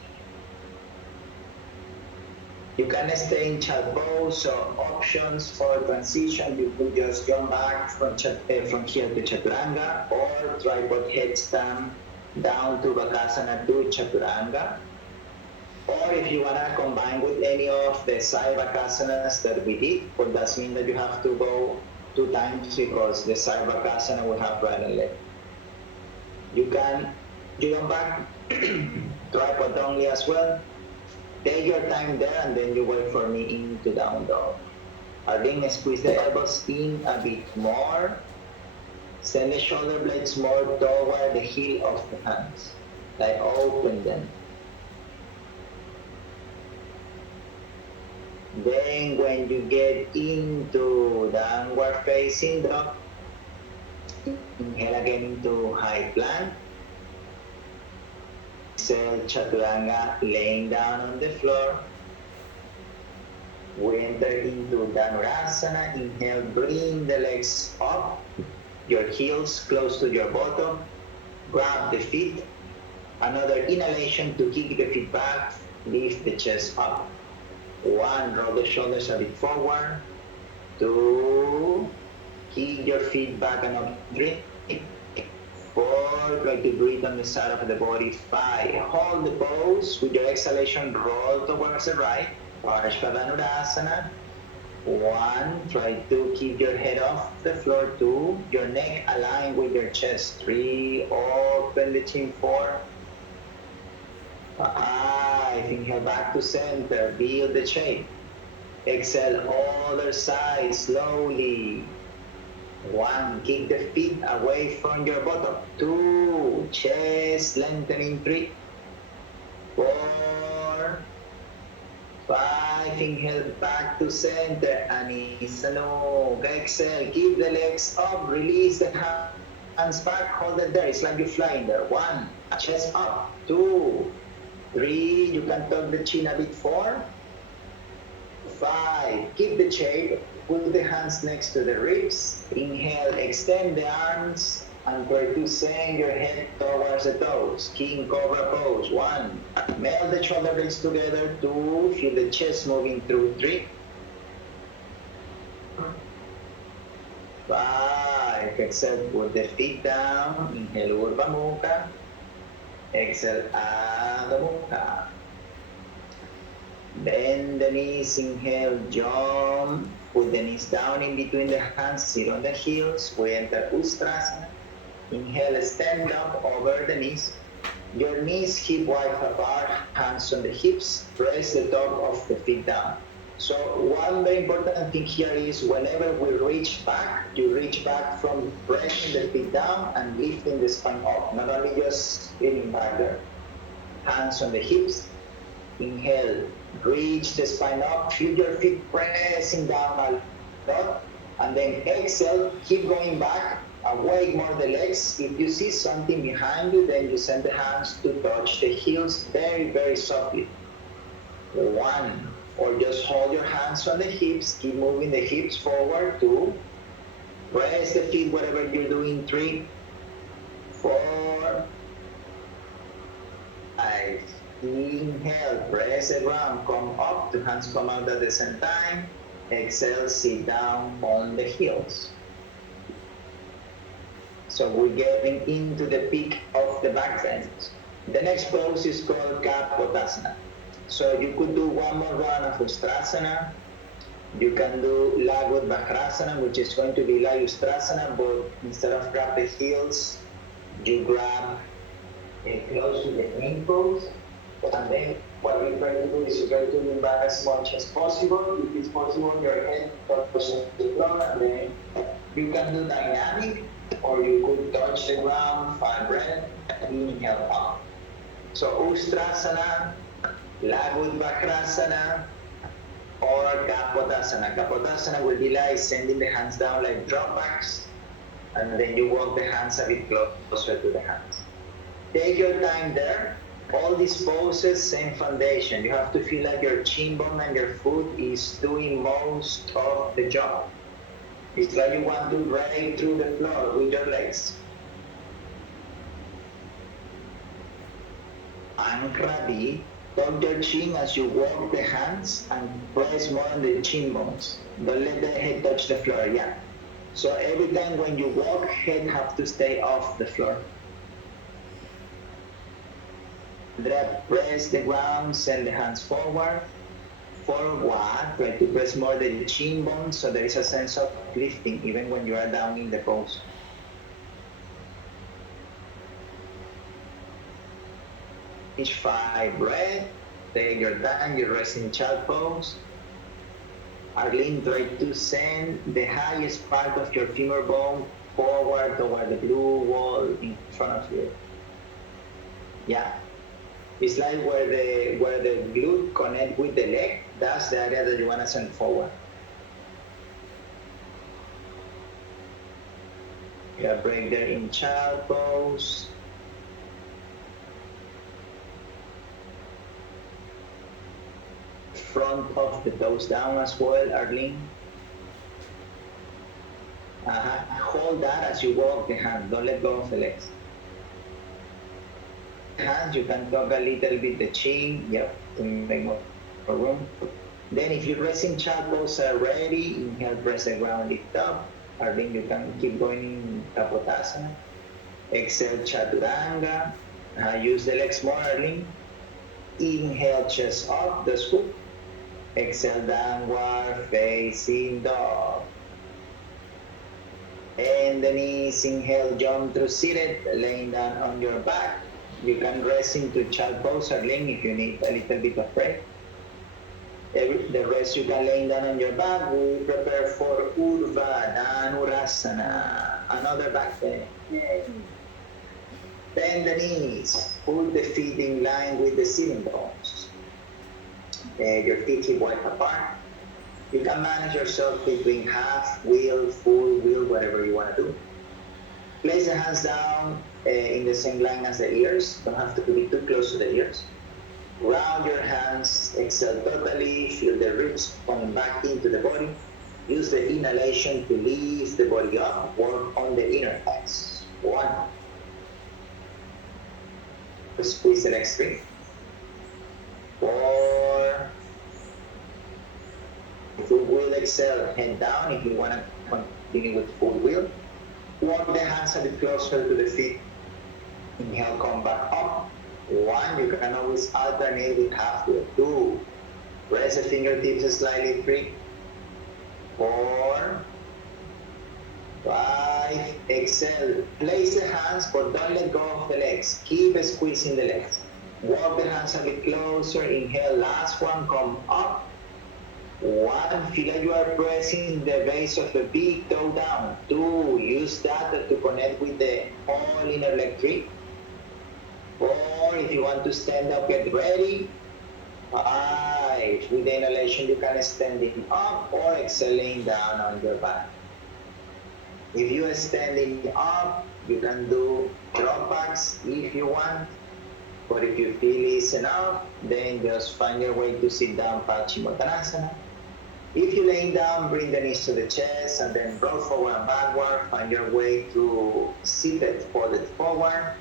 You can stay in child pose, so options for transition, you could just jump back from here to chaturanga, or tripod headstand down to bakasana to chaturanga. Or if you want to combine with any of the side bakasanas that we did, but that means that you have to go 2 times because the side bakasana will have right and left. You can jump back, tripod only as well. Take your time there and then you wait for me into down dog. Again, squeeze the elbows in a bit more. Send the shoulder blades more toward the heel of the hands. Like open them. Then when you get into downward facing dog, inhale again into high plank. Exhale, chaturanga, laying down on the floor. We enter into Dhanurasana. Inhale, bring the legs up. Your heels close to your bottom. Grab the feet. Another inhalation to kick the feet back. Lift the chest up. 1, roll the shoulders a bit forward. 2, kick your feet back and up. 3, 4, try to breathe on the side of the body. 5, hold the pose. With your exhalation, roll towards the right. Parshva 1, try to keep your head off the floor. 2, your neck aligned with your chest. 3, open the chin. 4, 5, inhale back to center, build the shape. Exhale, other side, slowly. 1, kick the feet away from your bottom. 2, chest lengthening. 3, 4, 5, inhale back to center. Anisanug. Exhale, keep the legs up, release the hands back, hold it there. It's like you're flying there. 1, chest up. 2, 3, you can tuck the chin a bit. 4, 5, keep the shape. Put the hands next to the ribs. Inhale, extend the arms and try to send your head towards the toes. King Cobra pose. 1, melt the shoulder blades together. 2, feel the chest moving through. 3, 5, exhale, put the feet down. Inhale, Urdhva Mukha. Exhale, Adho Mukha. Bend the knees, inhale, jump. Put the knees down in between the hands, sit on the heels. We enter Ustrasana. Inhale, stand up over the knees. Your knees hip wide apart, hands on the hips. Press the top of the feet down. So one very important thing here is whenever we reach back, you reach back from pressing the feet down and lifting the spine up. Not only just leaning back there. Hands on the hips. Inhale, reach the spine up, feel your feet pressing down a lot, and then exhale, keep going back, awake more the legs. If you see something behind you, then you send the hands to touch the heels very, very softly. 1, or just hold your hands on the hips, keep moving the hips forward. 2, press the feet, whatever you're doing. 3, 4, 5. Inhale, press the ground, come up, the hands come out at the same time. Exhale, sit down on the heels. So we're getting into the peak of the back bend. The next pose is called Kapotasana. So you could do one more round of Ustrasana. You can do Lagud Bakrasana, which is going to be like Ustrasana, but instead of grab the heels, you grab close to the ankles. And then what we try to do is you try to lean back as much as possible. If it's possible, your head touches the floor, and then You can do dynamic, or you could touch the ground, 5 breath, inhale up. So Ustrasana, Lagudvakrasana, or Kapotasana. Kapotasana will be like sending the hands down like dropbacks, and then you walk the hands a bit closer to the hands. Take your time there. All these poses, same foundation. You have to feel like your chin bone and your foot is doing most of the job. It's like you want to break through the floor with your legs. Ankra B. Tuck your chin as you walk the hands and press more on the chin bones. Don't let the head touch the floor, yeah. So every time when you walk, head have to stay off the floor. Press the ground, send the hands forward. Forward, try to press more the chin bone so there is a sense of lifting even when you are down in the pose. Each 5 breath, take your time, you rest in child pose. Arlene, try to send the highest part of your femur bone forward toward the blue wall in front of you. Yeah. It's like where the glute connect with the leg, that's the area that you want to send forward. Yeah, break there in child pose. Front of the toes down as well, Arlene. Hold that as you walk the hand, don't let go of the legs. Hands, you can tuck a little bit the chin, yep, to make more room. Then if you're resting child pose already, inhale, press the ground, lift up. Arlene, you can keep going in Kapotasana. Exhale, Chaturanga. Use the legs more, Arlene. Inhale, chest up, the scoop. Exhale, downward facing dog. And the knees, inhale, jump through seated, laying down on your back. You can rest into child pose or laying if you need a little bit of break. The rest you can lay down on your back. We prepare for Urdhva Dhanurasana, another back bend. Bend the knees, put the feet in line with the sitting bones. Your feet hip width apart. You can manage yourself between half wheel, full wheel, whatever you want to do. Place the hands down in the same line as the ears. Don't have to be too close to the ears. Round your hands, exhale totally, feel the ribs coming back into the body. Use the inhalation to lift the body up, work on the inner thighs. 1. Squeeze the legs free. 4. Full wheel, exhale, head down if you want to continue with full wheel. Walk the hands a bit closer to the feet. Inhale, come back up. 1, you can always alternate with half wheel. 2, press the fingertips slightly free. 4, 5, exhale. Place the hands, but don't let go of the legs. Keep squeezing the legs. Walk the hands a bit closer. Inhale, last one, come up. 1, feel like you are pressing the base of the big toe down. 2, use that to connect with the whole inner leg tree. 4, if you want to stand up, get ready. 5, with the inhalation you can stand it up or exhaling down on your back. If you are standing up, you can do drop backs if you want. But if you feel it's enough, then just find your way to sit down, Paschimottanasana. If you're laying down, bring the knees to the chest and then roll forward and backward. Find your way to seated, folded forward.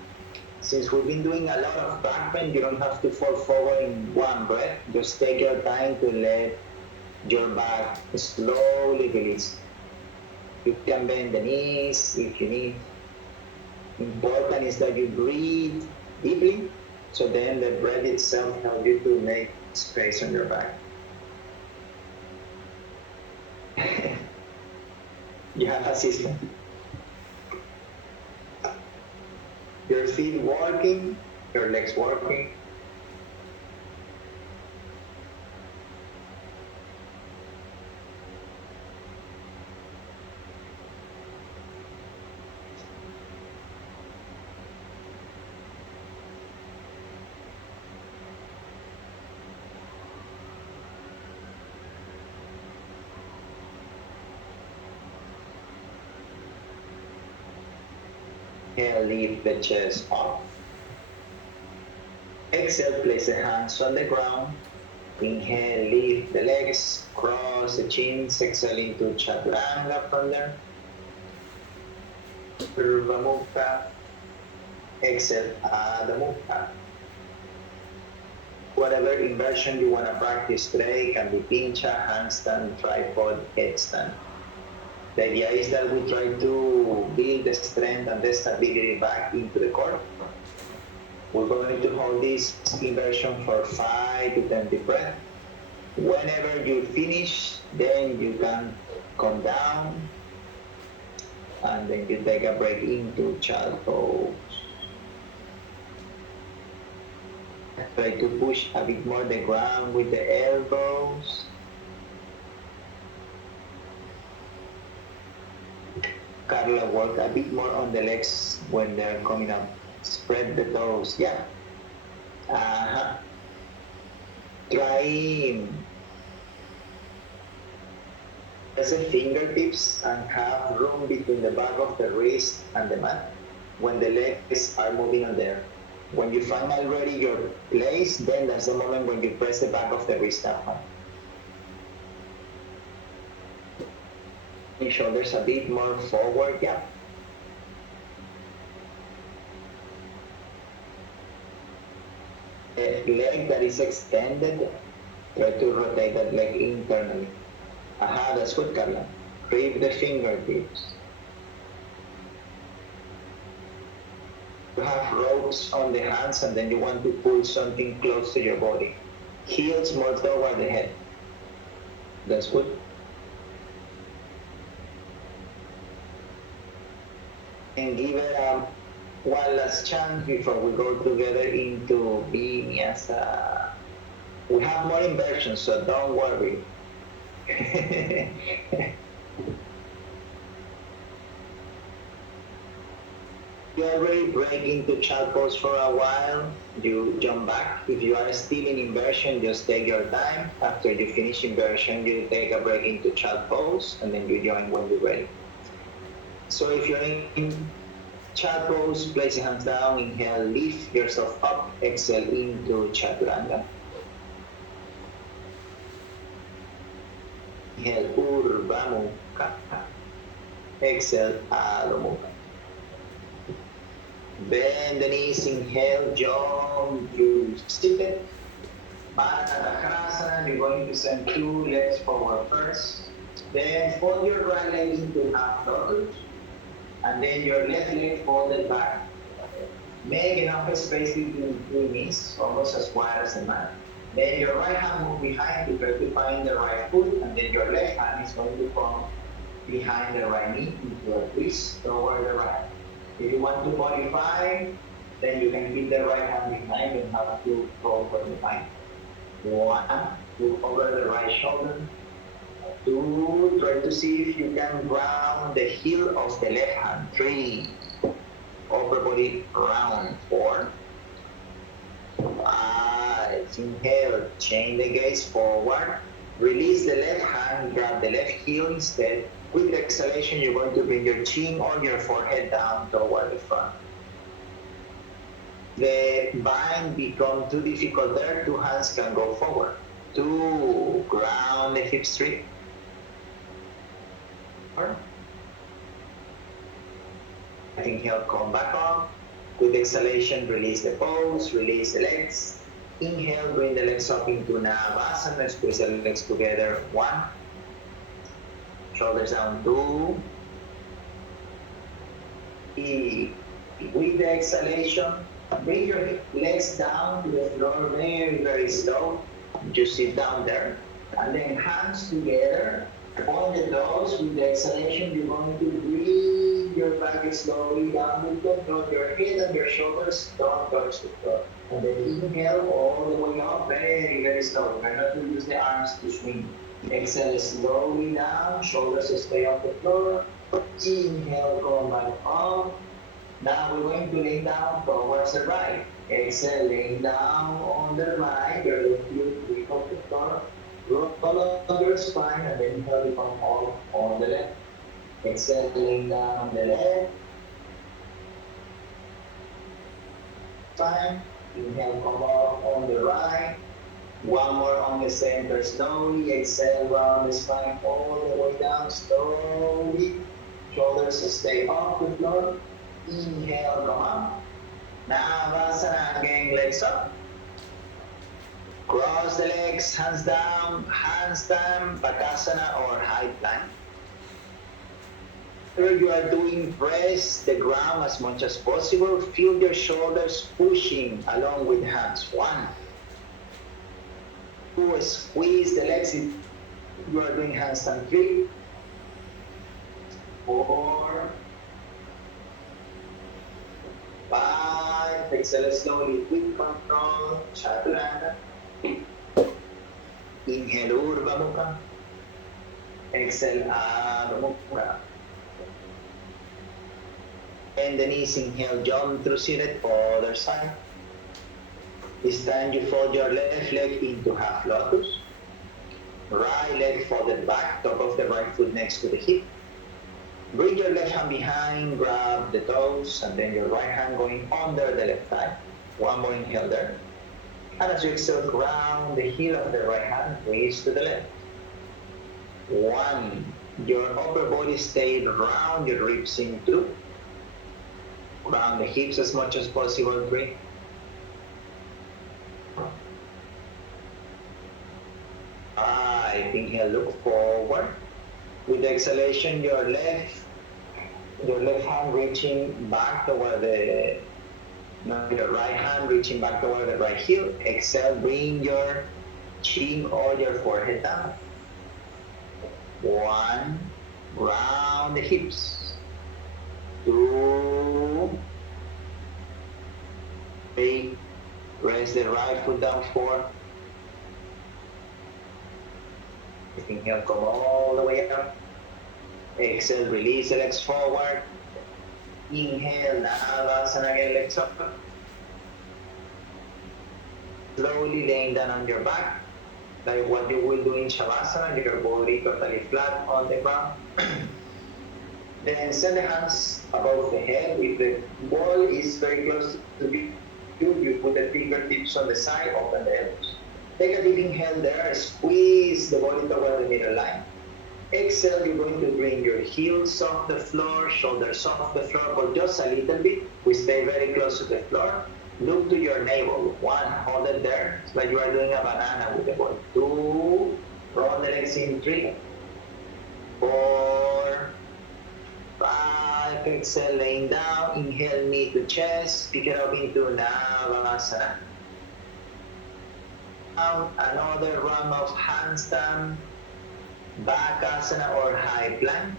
Since we've been doing a lot of back bend, you don't have to fall forward in one breath. Just take your time to let your back slowly release. You can bend the knees if you need. Important is that you breathe deeply, so then the breath itself helps you to make space on your back. You have a system. Your feet working, your legs working. Inhale, lift the chest up. Exhale, place the hands on the ground. Inhale, lift the legs, cross the chins, exhale into chaturanga from there. Urdhva Mukha. Exhale, Adha Mukha. Whatever inversion you want to practice today, can be pincha, handstand, tripod, headstand. The idea is that we try to build the strength and the stability back into the core. We're going to hold this inversion for 5 to 10 deep breaths. Whenever you finish, then you can come down and then you take a break into child pose. Try to push a bit more the ground with the elbows. Carla, work a bit more on the legs when they're coming up. Spread the toes, yeah. Try press the fingertips and have room between the back of the wrist and the mat when the legs are moving on there. When you find already your place, then that's the moment when you press the back of the wrist up. Your shoulders a bit more forward, yeah. The leg that is extended, try to rotate that leg internally. That's good, Carla. Grip the fingertips. You have ropes on the hands and then you want to pull something close to your body. Heels more toward the head. That's good. And give it one last chance before we go together into Vinyasa. We have more inversions, so don't worry. You already break into child pose for a while, you jump back. If you are still in inversion, just take your time. After you finish inversion, you take a break into child pose, and then you join when you're ready. So if you're in child pose, place your hands down, inhale, lift yourself up, exhale into chaturanga. Inhale, Urdhva Mukha. Exhale, Adha Mukha. Bend the knees, inhale, jump to seated. Baddha, you're going to send 2 legs forward first. Then fold your right leg into half lotus. And then your left leg folded back. Make enough space between 2 knees, almost as wide as the mat. Then your right hand move behind to try to find the right foot, and then your left hand is going to come behind the right knee into a twist toward the right. If you want to modify, then you can keep the right hand behind and have to go for the behind. 1, look over the right shoulder. 2, try to see if you can ground the heel of the left hand. 3, upper body round. 4, 5, inhale, chain the gaze forward. Release the left hand, grab the left heel instead. With the exhalation, you're going to bring your chin or your forehead down toward the front. The bind becomes too difficult there, 2 hands can go forward. 2, ground the hips straight. Inhale, come back up. With exhalation, release the pose, release the legs. Inhale, bring the legs up into Navasana, squeeze the legs together. 1. Shoulders down. 2. With the exhalation, bring your legs down to the floor very, very slow. Just sit down there. And then hands together on the toes. With the exhalation, you're going to bring your back slowly down with control. Your head and your shoulders don't touch the floor. And then inhale all the way up, very, very slow. Try not to use the arms to swing. Exhale slowly down, shoulders stay off the floor. Inhale, come back up. Now we're going to lay down towards the right. Exhale, laying down on the right. Your left foot grip off the floor. Roll along your spine and then inhale, become all on the left. Exhale, laying down on the left. time. Inhale, come up on the right. One more on the center, slowly. Exhale, round the spine all the way down, slowly. Shoulders stay off the floor. Inhale, come up. Navasana again, legs up. Cross the legs, hands down, Bakasana or high plank. Whatever you are doing, press the ground as much as possible. Feel your shoulders pushing along with hands. 1, 2, squeeze the legs if you are doing handstand. 3, 4, 5. Exhale slowly with control. Chaturanga. Inhale, Urdhva Mukha. Exhale, Adho Mukha. And the knees, inhale, jump through seated, other side. This time you fold your left leg into half lotus. Right leg folded back, top of the right foot next to the hip. Bring your left hand behind, grab the toes, and then your right hand going under the left thigh. One more inhale there. And as you exhale, ground the heel of the right hand, raise to the left. 1. Your upper body stay round, your ribs in through. Round the hips as much as possible. 3. 5. Inhale, look forward. With the exhalation, your left hand reaching back toward your right hand reaching back toward the right heel. Exhale, bring your chin or your forehead down. 1. Round the hips. 2. 3. Press the right foot down. 4. Inhale, come all the way up. Exhale, release the legs forward. Inhale, Navasana again, legs up. Slowly laying down on your back, like what you will do in Shavasana, your body totally flat on the ground. Then send the hands above the head. If the wall is very close to you, you put the fingertips on the side, open the elbows. Take a deep inhale there, squeeze the body toward the middle line. Exhale, you're going to bring your heels off the floor, shoulders off the floor, but just a little bit. We stay very close to the floor. Look to your navel. 1, hold it there. It's like you are doing a banana with the body. 2, roll the legs in. 3, 4, 5. Exhale, laying down. Inhale, knee to chest. Pick it up into Navasana. Another round of handstand, Bakasana or high plank.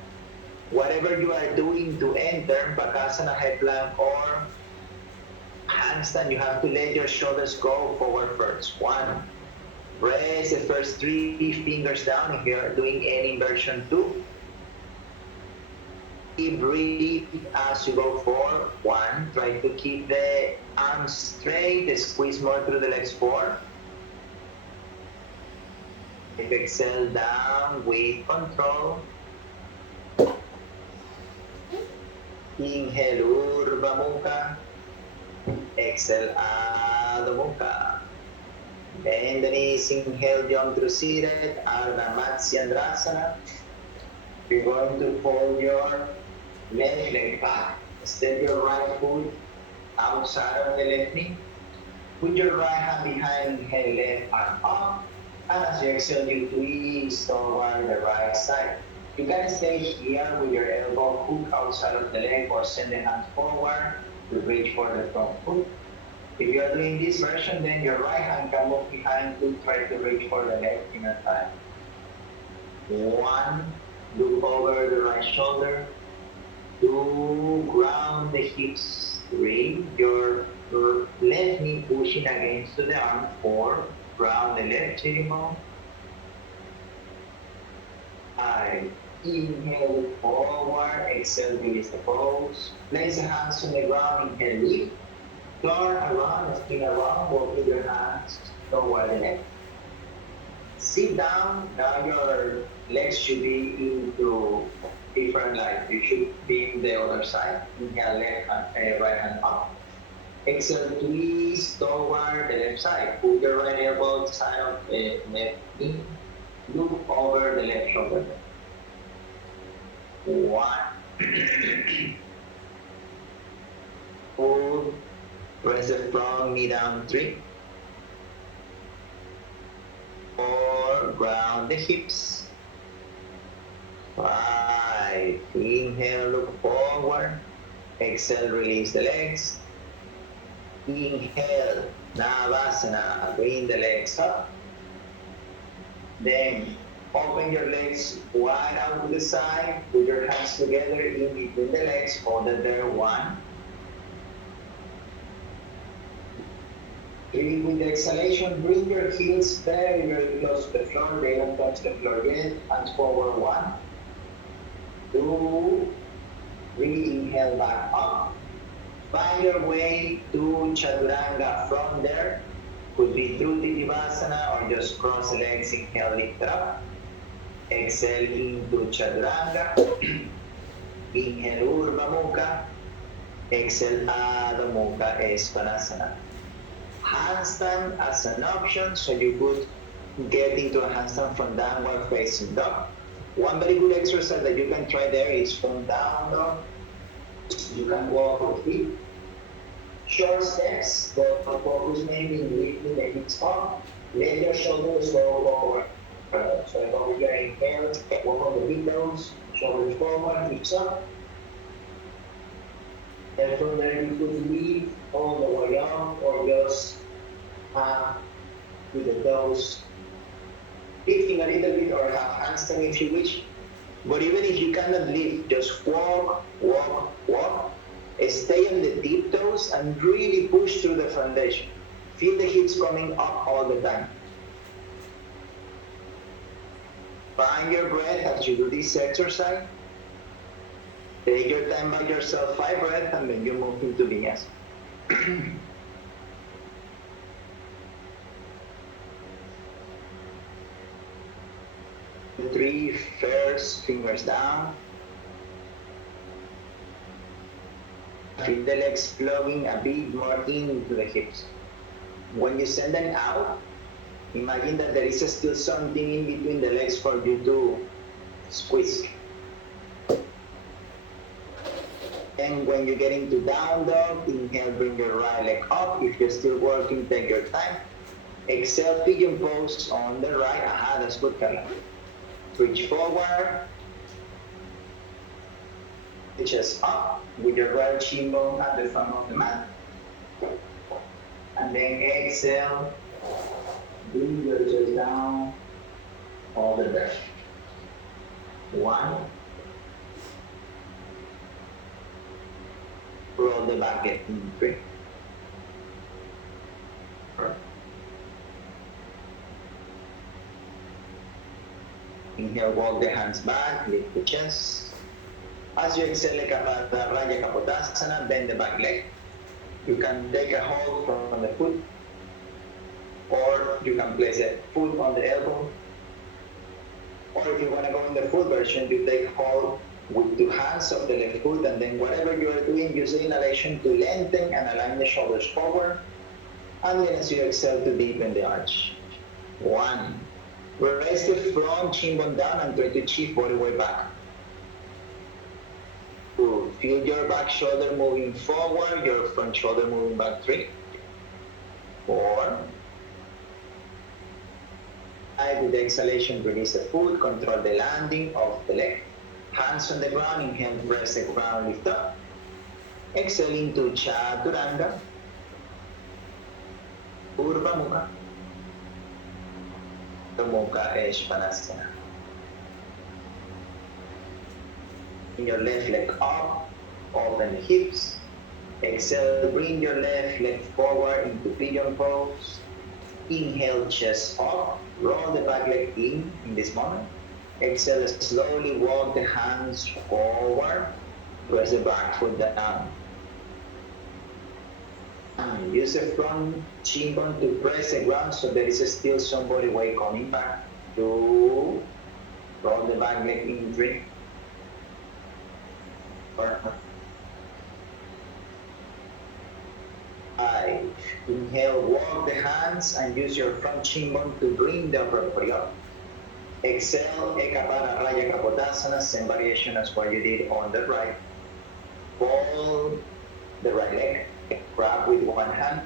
Whatever you are doing to enter Bakasana, high plank or handstand, you have to let your shoulders go forward first. 1. Press the first 3 fingers down if you are doing any inversion. 2. Breathe as you go forward. 1. Try to keep the arms straight, squeeze more through the legs. 4. Exhale down with control. Inhale, Urdhva Mukha. Exhale, Adho Mukha. Bend the knees, inhale, jump through seated, Ardha Matsyendrasana. You're going to fold your left leg back. Step your right foot outside of the left knee. Put your right hand behind, inhale, left arm up. And as you exhale, you twist toward the right side. You can stay here with your elbow hook outside of the leg or send the hand forward to reach for the front foot. If you are doing this version, then your right hand can move behind to try to reach for the left inner thigh. 1, look over the right shoulder. 2, ground the hips. 3, your left knee pushing against the arm. 4, ground the left sitting bone. 5, inhale forward, exhale, release the pose. Place the hands on the ground, inhale, lift. Turn around, spin around, walk with your hands toward the left. Sit down, now your legs should be into different lines. You should be in the other side. Inhale, left hand, right hand up. Exhale, twist toward the left side. Put your right elbow side of the left knee. Look over the left shoulder. 1. Pull. Press the front knee down. 3. 4. Ground the hips. 5. Inhale, look forward. Exhale, release the legs. Inhale, Navasana, bring the legs up. Then open your legs wide out to the side. Put your hands together in between the legs. Hold it there. 1. 3. With the exhalation, bring your heels very, very close to the floor. They don't touch the floor yet. Hands forward. 1. 2. 3. Inhale back up. Find your way to Chaturanga from there. Could be through Tittivasana or just cross the legs. Inhale, lift up. Exhale into Chaturanga. Inhale, Urdhva Mukha. Exhale, Adho Mukha Svanasana. Handstand as an option, so you could get into a handstand from downward facing dog. One very good exercise that you can try there is from down dog. You can walk with feet. Short steps, but focus mainly in lifting the hips up. Let your shoulders go forward. So over your inhale, walk on the big toes, shoulders forward, hips up. And from there you could lift all the way up or just with the toes lifting a little bit or have handstand if you wish. But even if you cannot lift, just walk, walk, walk. Stay on the tiptoes and really push through the foundation. Feel the hips coming up all the time. Find your breath as you do this exercise. Take your time by yourself, 5 breaths, and then you move into vinyasa. 3, first fingers down. Feel the legs plugging a bit more into the hips. When you send them out, imagine that there is still something in between the legs for you to squeeze. And when you get into down dog, inhale, bring your right leg up. If you're still working, take your time. Exhale, pigeon pose on the right. That's good, Carla. Reach forward. Chest up with your right shin bone at the front of the mat. And then exhale. Bring your chest down. All the way. 1. Roll the back leg in 3. Inhale, walk the hands back, lift the chest. As you exhale, Raya Kapotasana, bend the back leg. You can take a hold from the foot, or you can place a foot on the elbow. Or if you want to go in the full version, you take hold with 2 hands of the left foot, and then whatever you are doing, use the inhalation to lengthen and align the shoulders forward. And then as you exhale, to deepen the arch. 1. Raise the front shin bone down and try to shift body weight back. 2. Feel your back shoulder moving forward, your front shoulder moving back. 3. 4. With the exhalation, release the foot, control the landing of the leg. Hands on the ground, inhale, press the ground, lift up. Exhale into Chaturanga. Urdhva Mukha. Mukha Svanasana. Bring your left leg up, open the hips. Exhale, bring your left leg forward into pigeon pose. Inhale, chest up, roll the back leg in this moment. Exhale, slowly walk the hands forward, press the back foot down. Use the front shin bone to press the ground so there is still some body weight coming back. 2. Roll the back leg in. 3. 4. 5. Inhale, walk the hands and use your front shin bone to bring the upper body up. Exhale, Ekapara Raya Kapotasana, same variation as what you did on the right. Fold the right leg, grab with one hand.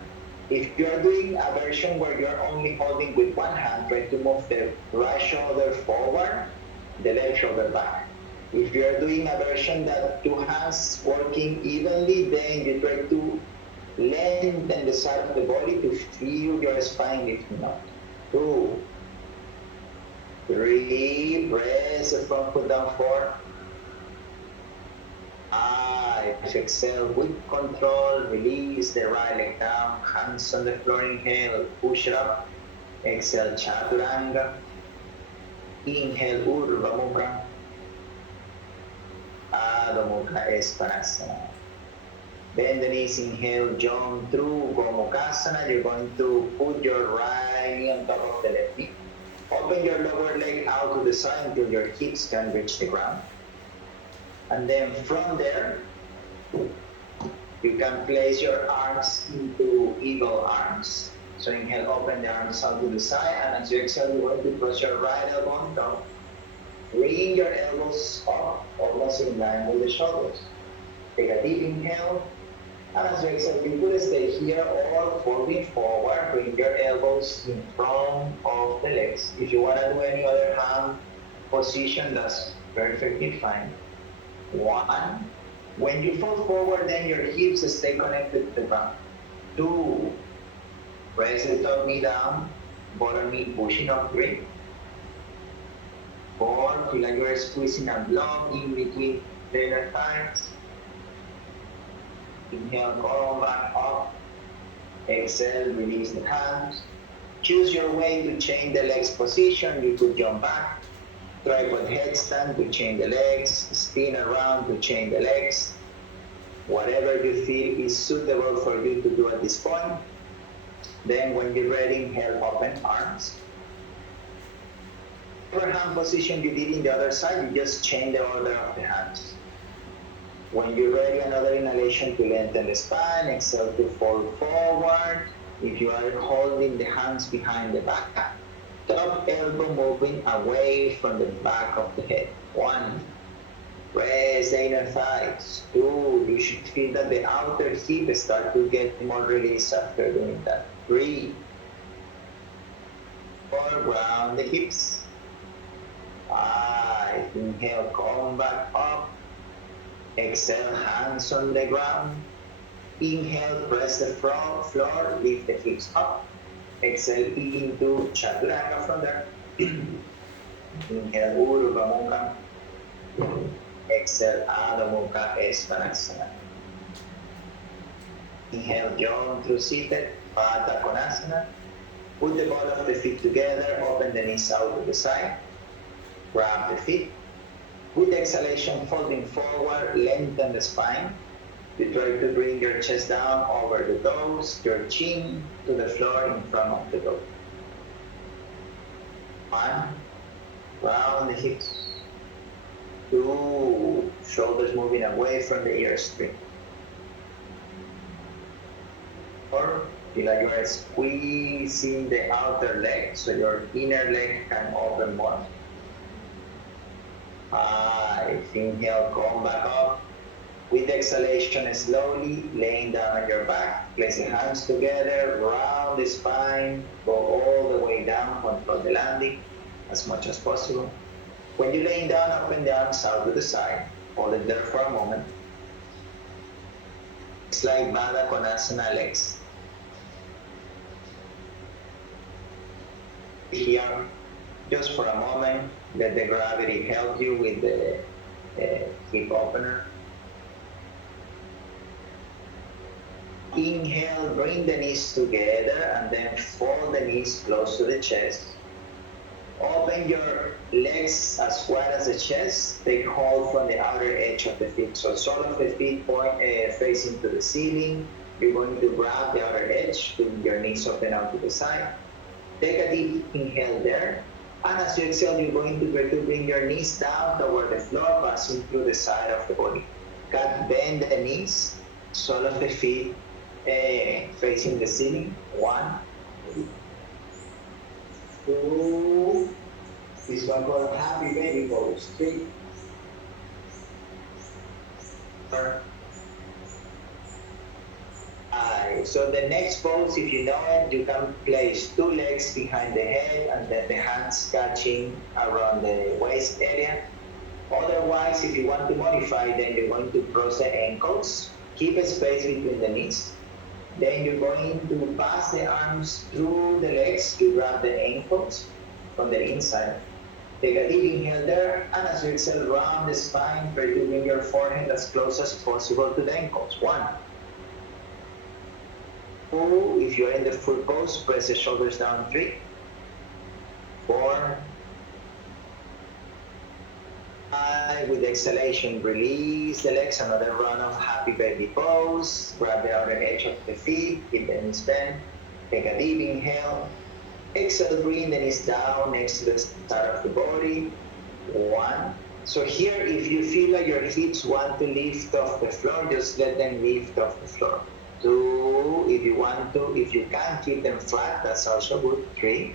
If you are doing a version where you're only holding with one hand, try to move the right shoulder forward, the left shoulder back. If you are doing a version that two hands working evenly, then you try to lengthen the side of the body to feel your spine lifting up. 2, 3, press the front foot down. 4, 5, exhale with control, release the right leg down, hands on the floor, inhale, push it up, exhale, chaturanga, inhale, Urdhva Mukha, Adho Mukha Svanasana. Bend the knees, inhale, jump through Gomukhasana. You're going to put your right knee on top of the left knee. Open your lower leg out to the side until your hips can reach the ground. And then from there, you can place your arms into eagle arms. So inhale, open the arms out to the side, and as you exhale, you're going to cross your right elbow on top. Bring your elbows up, almost in line with the shoulders. Take a deep inhale, and as you exhale, you could stay here or folding forward. Bring your elbows in front of the legs. If you want to do any other hand position, that's perfectly fine. 1. When you fall forward, then your hips stay connected to the ground. 2. Press the top knee down, bottom knee pushing up. 3. 4. Feel like you're squeezing a block in between the inner thighs. Inhale, come back up. Exhale, release the hands. Choose your way to change the legs position. You could jump back. Tripod headstand to change the legs, spin around to change the legs. Whatever you feel is suitable for you to do at this point. Then when you're ready, inhale, open arms. Whatever hand position you did in the other side, you just change the order of the hands. When you're ready, another inhalation to lengthen the spine, exhale to fold forward. If you are holding the hands behind the back, top elbow moving away from the back of the head. 1. Press the inner thighs. 2. You should feel that the outer hip start to get more release after doing that. 3. 4. Ground the hips. 5. Inhale, come back up. Exhale, hands on the ground. Inhale, press the floor, lift the hips up. Exhale into chaturanga from there. Inhale, Urdhva Mukha. Exhale, Adho Mukha Svanasana. Inhale, jump through seated, Baddha Konasana. Put the ball of the feet together, open the knees out to the side. Grab the feet. With exhalation, folding forward, lengthen the spine. You try to bring your chest down over the toes, your chin to the floor in front of the toe. 1. Round the hips. 2. Shoulders moving away from the ears. 3. 4. Feel like you are squeezing the outer leg so your inner leg can open more. 5. Inhale, come back up. With exhalation, slowly laying down on your back. Place the hands together, round the spine, go all the way down, control the landing as much as possible. When you're laying down, open the arms out to the side. Hold it there for a moment. Slide Baddha Konasana legs. Here, just for a moment, let the gravity help you with the hip opener. Inhale, bring the knees together and then fold the knees close to the chest. Open your legs as wide as the chest. Take hold from the outer edge of the feet. So sole of the feet point facing to the ceiling. You're going to grab the outer edge, bring your knees open out to the side. Take a deep inhale there. And as you exhale, you're going to try to bring your knees down toward the floor, passing through the side of the body. Bend the knees, sole of the feet facing the ceiling. 1, 2, this one called happy baby pose. 3, 4, 5. So the next pose, if you know it, you can place 2 legs behind the head and then the hands catching around the waist area. Otherwise, if you want to modify, then you're going to cross the ankles, keep a space between the knees. Then you're going to pass the arms through the legs to grab the ankles from the inside. Take a deep inhale there, and as you exhale, round the spine, try to bring your forehead as close as possible to the ankles. 1, 2, if you're in the full pose, press the shoulders down. 3, 4, 5. With exhalation, release the legs, another round of happy baby pose. Grab the outer edge of the feet, keep the knees bent. Take a deep inhale. Exhale, bring the knees down next to the start of the body. 1. So here, if you feel like your hips want to lift off the floor, just let them lift off the floor. 2, if you want to, if you can keep them flat, that's also good. 3,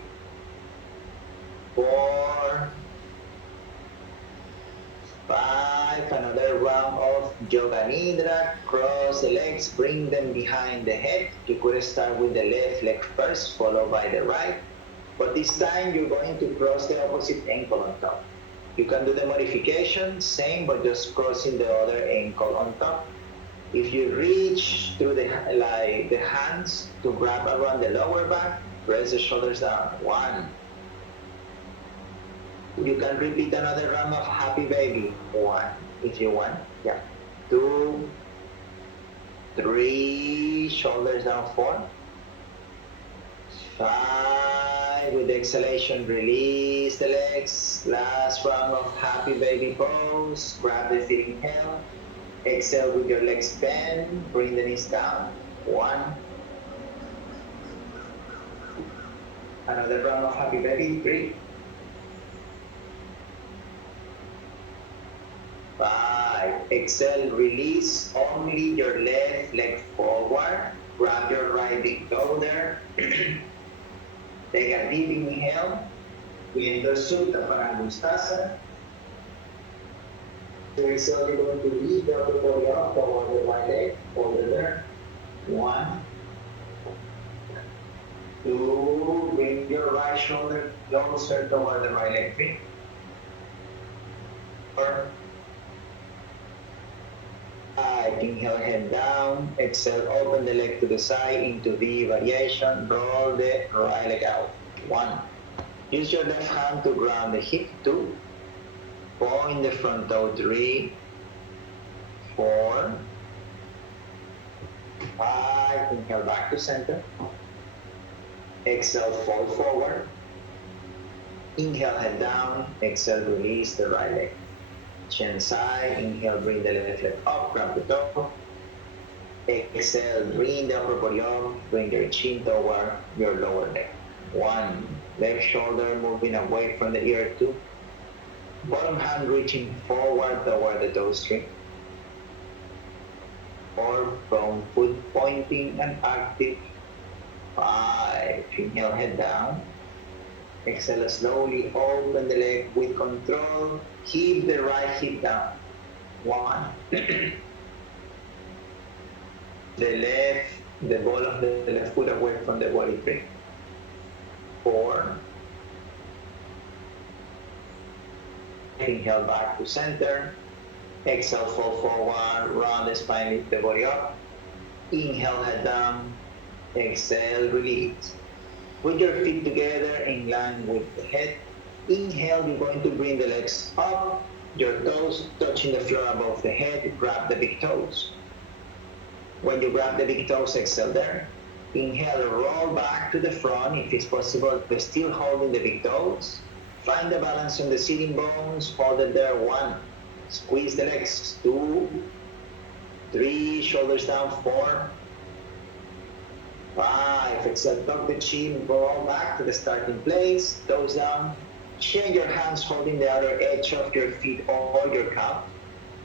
4, 5, another round of Yoga Nidra. Cross the legs, bring them behind the head. You could start with the left leg first, followed by the right. But this time you're going to cross the opposite ankle on top. You can do the modification, same, but just crossing the other ankle on top. If you reach through the hands to grab around the lower back, press the shoulders down. 1. You can repeat another round of happy baby. 1, if you want. Yeah. 2, 3, shoulders down. 4, 5. With the exhalation, release the legs. Last round of happy baby pose. Grab the feet, inhale. Exhale with your legs bent. Bring the knees down. 1. Another round of happy baby. 3, 5. Exhale, release only your left leg forward. Grab your right big toe there. Take a deep inhale. We enter Supta Parangustasana. So exhale, you're going to lead the upper body up toward the right leg. Hold it there. 1, 2. Bring your right shoulder closer toward the right leg. 3, 4, 5. Inhale, head down. Exhale, open the leg to the side into the variation. Roll the right leg out. 1. Use your left hand to ground the hip. 2. Point the front toe. 3, 4, 5. Inhale, back to center. Exhale, fold forward. Inhale, head down. Exhale, release the right leg. Chin side. Inhale, bring the left leg up, grab the toe. Exhale, bring the upper body up, bring your chin toward your lower leg. 1. Left shoulder moving away from the ear. 2. Bottom hand reaching forward toward the toe string. 4. Front foot pointing and active. 5. Inhale, head down. Exhale, slowly open the leg with control. Keep the right hip down. 1. The ball of the left foot away from the body. 3, 4. Inhale, back to center. Exhale, fold forward, round the spine, lift the body up. Inhale, head down. Exhale, release. Put your feet together in line with the head. Inhale, you're going to bring the legs up, your toes touching the floor above the head. Grab the big toes. When you grab the big toes, exhale there. Inhale, roll back to the front if it's possible, but still holding the big toes. Find the balance on the sitting bones, hold it there. 1. Squeeze the legs. 2, 3, shoulders down. 4, 5. Exhale, tuck the chin, roll back to the starting place, toes down. Change your hands holding the outer edge of your feet or your calf.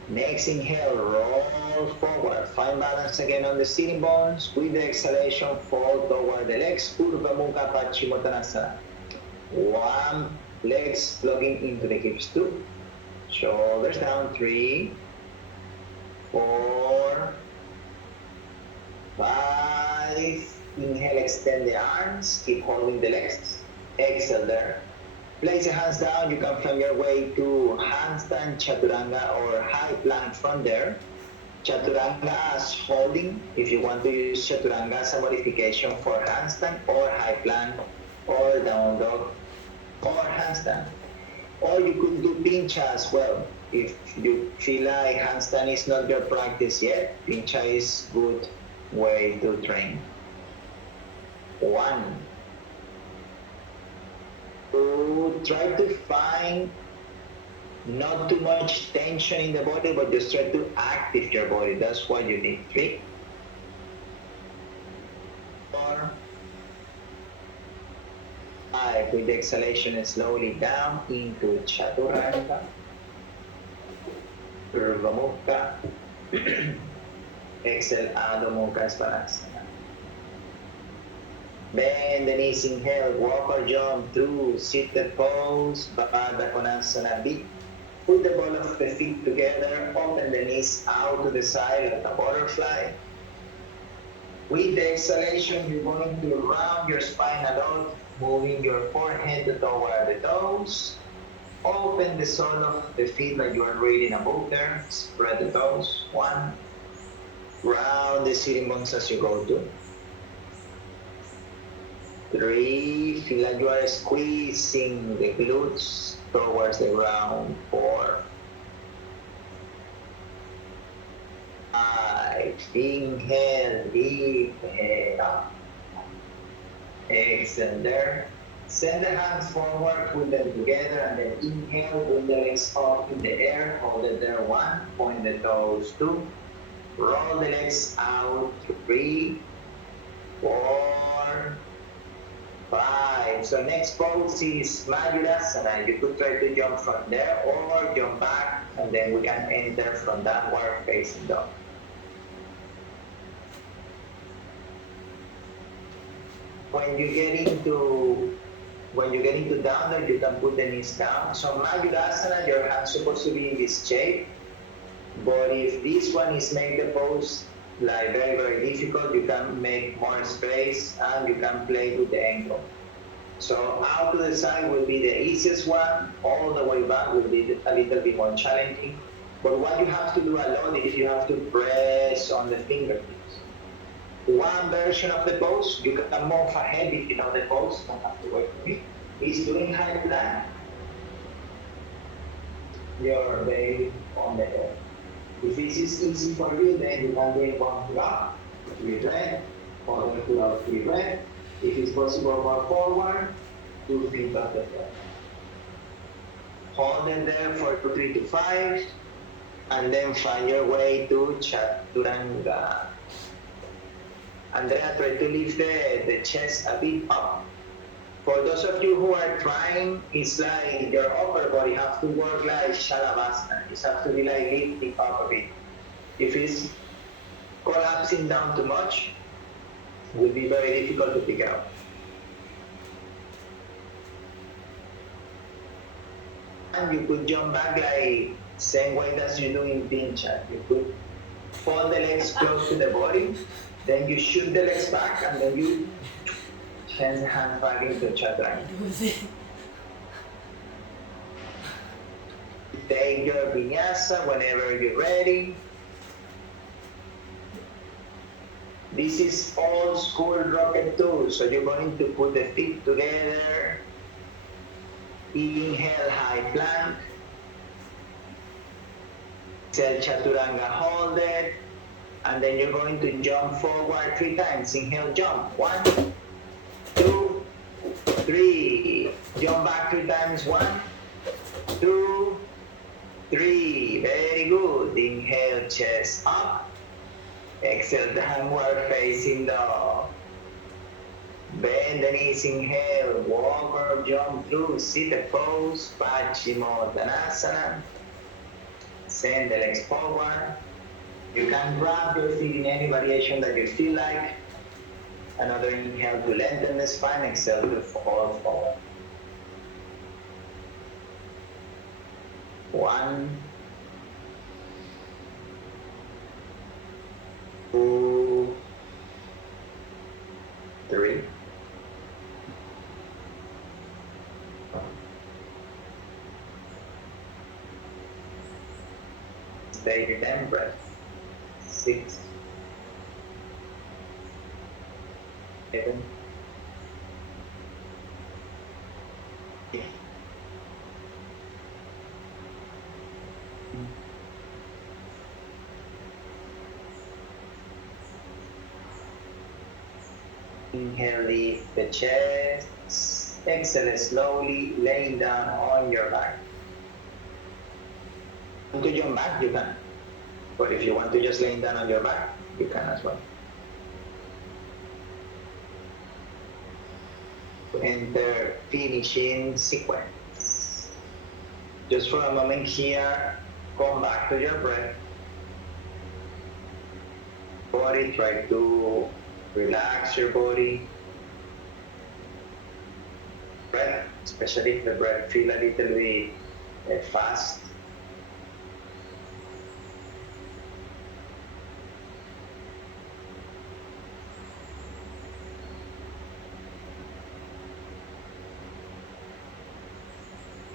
Next inhale, roll forward. Find balance again on the sitting bones. With the exhalation, fall toward the legs. Urdhva Mukha Paschimottanasana. One, legs plugging into the hips. Two, shoulders down. Three, four, five. Inhale, extend the arms. Keep holding the legs. Exhale there. Place your hands down. You can find your way to handstand, chaturanga, or high plank from there. Chaturanga as holding. If you want to use chaturanga as a modification for handstand or high plank or down dog or handstand. Or you could do pincha as well. If you feel like handstand is not your practice yet, pincha is good way to train. One. To try to find not too much tension in the body, but just try to active your body. That's what you need. 3, 4, 5. With the exhalation, slowly down into chaturanga, Urdhva Mukha. Exhale, Adho Mukha Svanasana. Bend the knees, inhale, walk or jump through seated pose, Baddha Konasana B. Put the ball of the feet together, open the knees out to the side like a butterfly. With the exhalation, you're going to round your spine a lot, moving your forehead toward the toes. Open the sole of the feet like you are reading a book there. Spread the toes. 1. Round the sitting bones as you go to. 3, feel like you are squeezing the glutes towards the ground. 4, 5, inhale, deep head up. Exhale there. Send the hands forward, put them together, and then inhale, put the legs up in the air, hold it there. 1, point the toes. 2, roll the legs out. 3, 4, 5. So next pose is Mayurasana. You could try to jump from there or jump back, and then we can enter from downward facing dog. When you get into down dog, you can put the knees down. So Mayurasana, your hands supposed to be in this shape. But if this one is make the pose like very, very difficult, you can make more space and you can play with the ankle. So out to the side will be the easiest one, all the way back will be a little bit more challenging. But what you have to do a lot is you have to press on the fingertips. One version of the pose, you can move ahead if you know the pose, don't have to wait for me, is doing high plank. Your baby on the head. If this is easy for you, then you can do it 1 pull up, 3 red, other pull up, 3 red. If it's possible, more forward, 2 feet off the floor. Hold it there for 3 to 5, and then find your way to Chaturanga. Andrea, try to lift the chest a bit up. For those of you who are trying, it's like your upper body have to work like Shalabhasana. It has to be like lifting up a bit. If it's collapsing down too much, it will be very difficult to pick up. And you could jump back like same way as you do in pincha. You could fold the legs close to the body, then you shoot the legs back, and then you change the hands back into chaturanga. Take your vinyasa whenever you're ready. This is old school rocket too, so you're going to put the feet together. Inhale, high plank. Exhale, chaturanga, hold it. And then you're going to jump forward 3 times. Inhale, jump. 1, 2, 3. Jump back 3 times. 1, 2, 3. Very good. Inhale, chest up. Exhale, downward facing dog. Bend the knees, inhale, walk or jump through seated pose, Paschimottanasana. Send the legs forward. You can wrap your feet in any variation that you feel like. Another inhale to lengthen the spine, exhale to fall forward. 1, 2, 3. Stay 10 breaths. 6, 7, 8. Inhale, lift the chest. Exhale slowly, laying down on your back. To your mat, you can. But if you want to just laying down on your back, you can as well. Enter finishing sequence. Just for a moment here, come back to your breath. Body, try to relax your body. Breath, especially if the breath feel a little bit fast.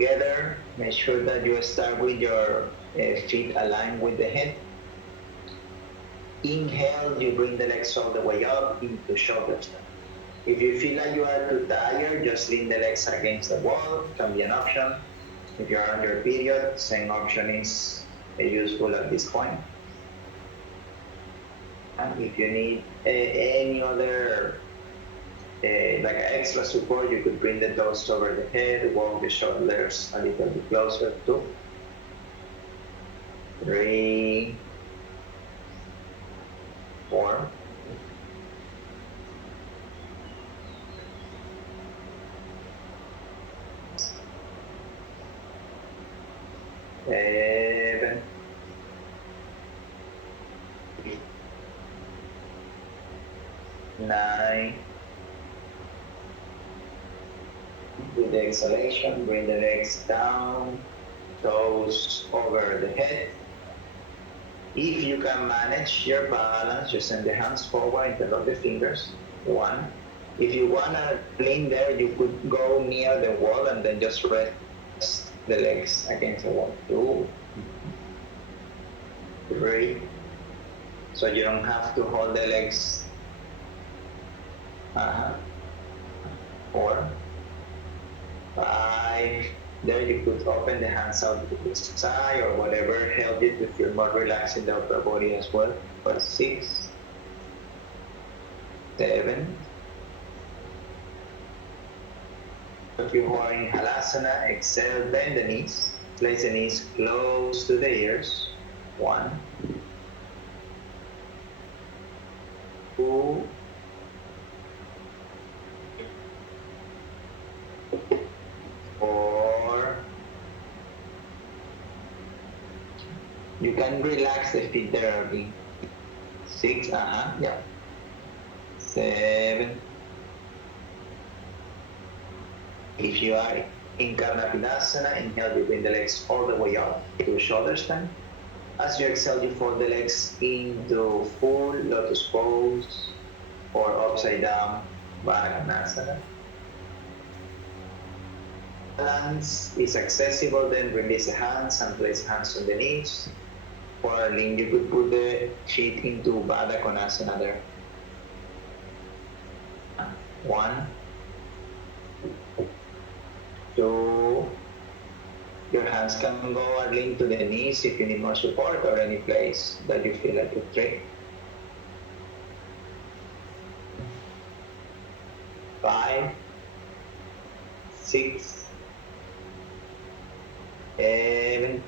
Together, make sure that you start with your feet aligned with the head. Inhale, you bring the legs all the way up into shoulder stand. If you feel like you are too tired, just lean the legs against the wall, can be an option. If you are on your period, same option is useful at this point. And if you need any other like extra support, you could bring the toes over the head, walk the shoulders a little bit closer. 2, 3, 4, 7, 9. With the exhalation, bring the legs down, toes over the head. If you can manage your balance, just send the hands forward, interlock the fingers. 1. If you want to lean there, you could go near the wall and then just rest the legs against the wall. 2, 3. So you don't have to hold the legs. 4, 5. There you could open the hands out to the side or whatever help you to feel more relaxed in the upper body as well. 6, 7. If you are in Halasana, exhale, bend the knees. Place the knees close to the ears. 1, 2, 4. You can relax the feet there early. 6, yeah. 7. If you are in Karnapidasana, inhale, you bring the legs all the way up to shoulder stand. As you exhale, you fold the legs into full lotus pose or upside down Baddha. Balance is accessible, then release the hands and place hands on the knees. For a lean, you could put the feet into Baddha Konasana there. 1, 2. Your hands can go or lean to the knees if you need more support or any place that you feel like it's straight. 5, 6, 7.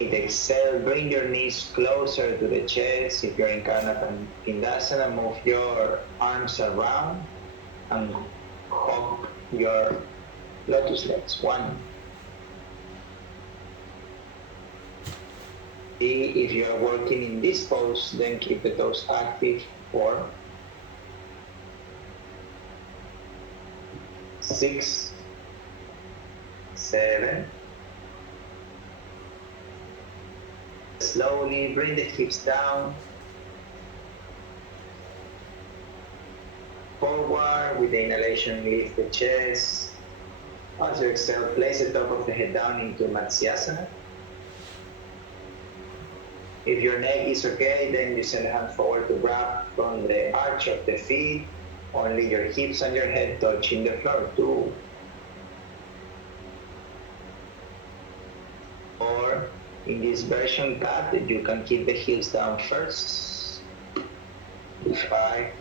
Exhale, bring your knees closer to the chest. If you're in Karnapidasana, move your arms around and hug your lotus legs. 1, If you are working in this pose, then keep the toes active. 4, 6, 7. Slowly bring the hips down. Forward with the inhalation, lift the chest. As you exhale, place the top of the head down into Matsyasana. If your neck is okay, then you send the hand forward to grab from the arch of the feet. Only your hips and your head touching the floor. 2, 4. In this version cut, you can keep the heels down first. 5,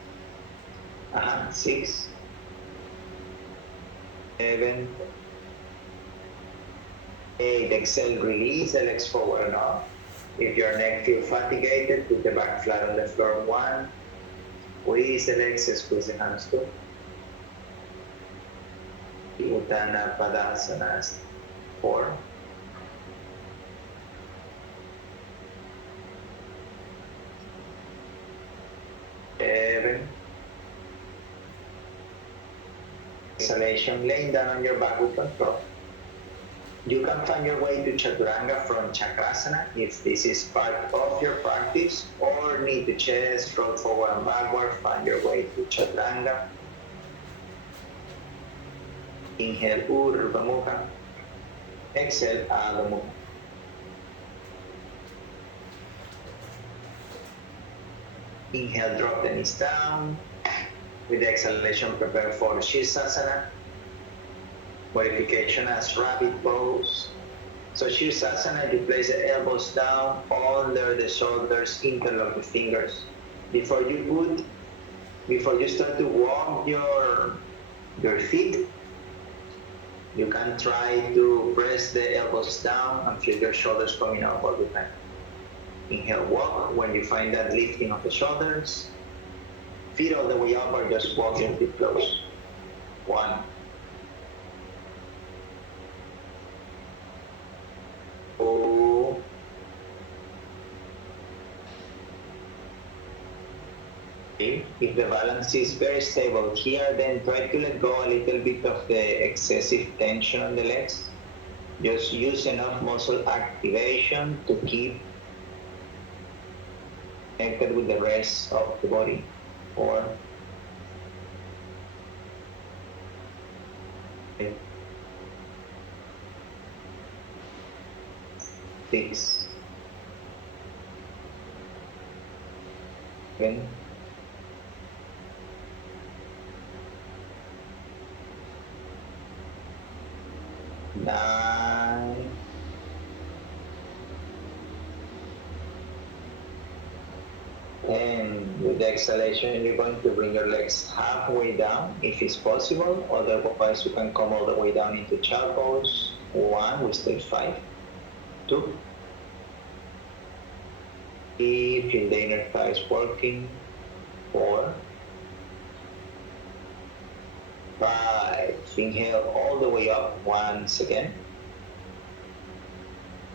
6, 7, 8. Exhale, release the legs forward and up. If your neck feels fatigued, put the back flat on the floor. 1. Squeeze the legs, squeeze the hands. 2. Uttana Padasana. 4. 7. Exhalation, laying down on your back with control. You can find your way to Chaturanga from Chakrasana if this is part of your practice, or knee to chest, roll forward and backward, find your way to Chaturanga. Inhale, Urdhva Mukha. Exhale, Adho Mukha. Inhale, drop the knees down. With the exhalation, prepare for Shirsasana. Modification as rabbit pose. So Shirsasana, you place the elbows down under the shoulders, interlock the fingers. Before you start to walk your feet, you can try to press the elbows down and feel your shoulders coming up all the time. Inhale, walk. When you find that lifting of the shoulders, feet all the way up or just walk your feet close. 1, 2, 3. If the balance is very stable here, then try to let go a little bit of the excessive tension on the legs. Just use enough muscle activation to keep connected with the rest of the body. 4, 5, 6, 7, 9, 10. With the exhalation, you're going to bring your legs halfway down if it's possible. Otherwise, you can come all the way down into child pose. 1, we stay 5, 2. Feel the inner thighs working. 4, 5. Inhale all the way up once again.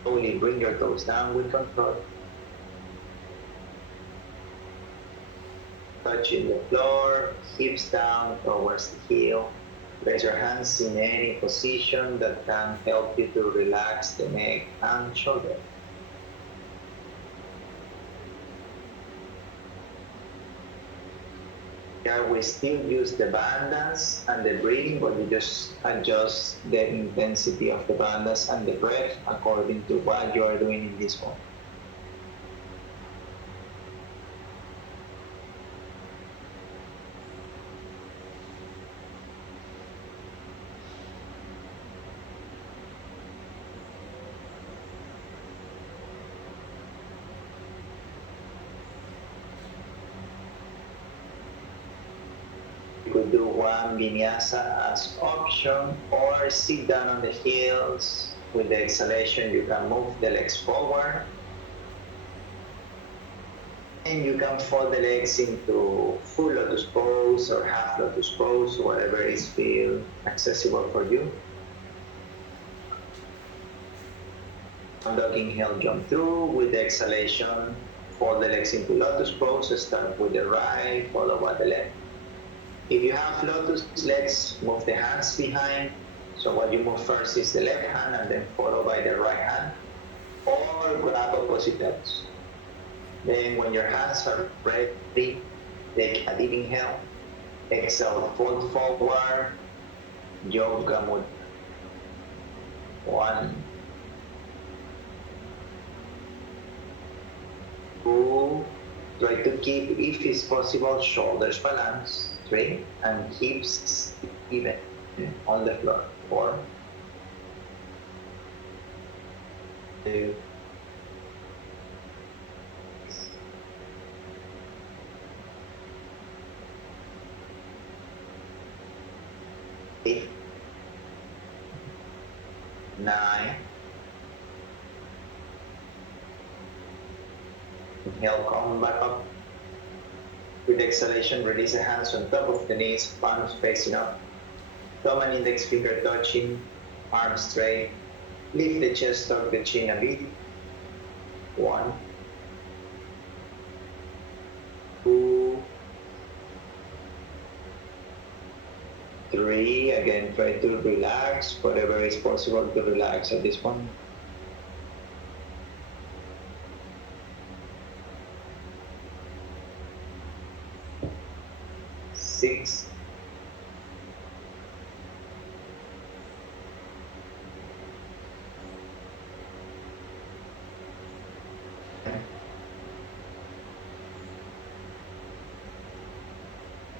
Slowly bring your toes down with control. Touching the floor, hips down towards the heel. Place your hands in any position that can help you to relax the neck and shoulder. Here we still use the bandhas and the breathing, but we just adjust the intensity of the bandhas and the breath according to what you are doing in this moment. You could do one vinyasa as option, or sit down on the heels. With the exhalation, you can move the legs forward. And you can fold the legs into full lotus pose or half lotus pose, whatever is feel accessible for you. dog, inhale, jump through. With the exhalation, fold the legs into lotus pose. Start with the right, followed by the left. If you have lotus legs, move the hands behind. So what you move first is the left hand and then followed by the right hand. Or grab opposite elbows. Then when your hands are ready, take a deep inhale. Exhale, fold forward, yoga mudra. 1, 2, try to keep, if it's possible, shoulders balanced. 3, and hips even on the floor. 4, 2, 8, 9. Inhale, come back up. With exhalation, release the hands on top of the knees, palms facing up. Thumb and index finger touching, arms straight. Lift the chest, tuck the chin a bit. 1, 2, 3. Again, try to relax, whatever is possible to relax at this point. 6, 7,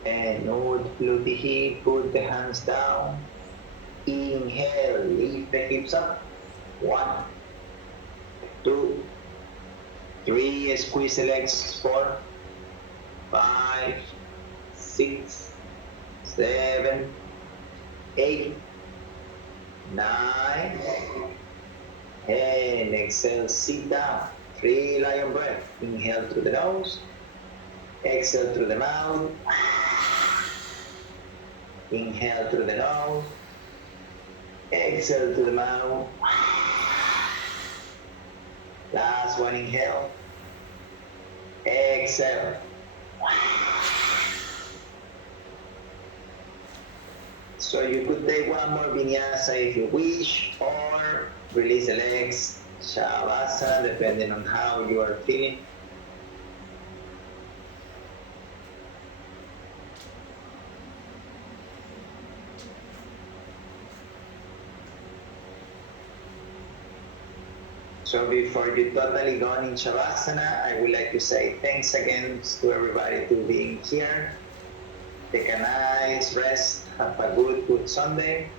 and glute the hip, put the hands down. Inhale, lift the hips up. 1, 2, 3, squeeze the legs. 4, 5, 6, 7, 8, 9, and exhale, sit down. 3 lion breath. Inhale through the nose, exhale through the mouth. Inhale through the nose, exhale through the mouth. Last one, inhale, exhale. So you could take one more vinyasa if you wish, or release the legs, shavasana, depending on how you are feeling. So before you totally gone in shavasana, I would like to say thanks again to everybody to being here. Take a nice rest. Have a good Sunday.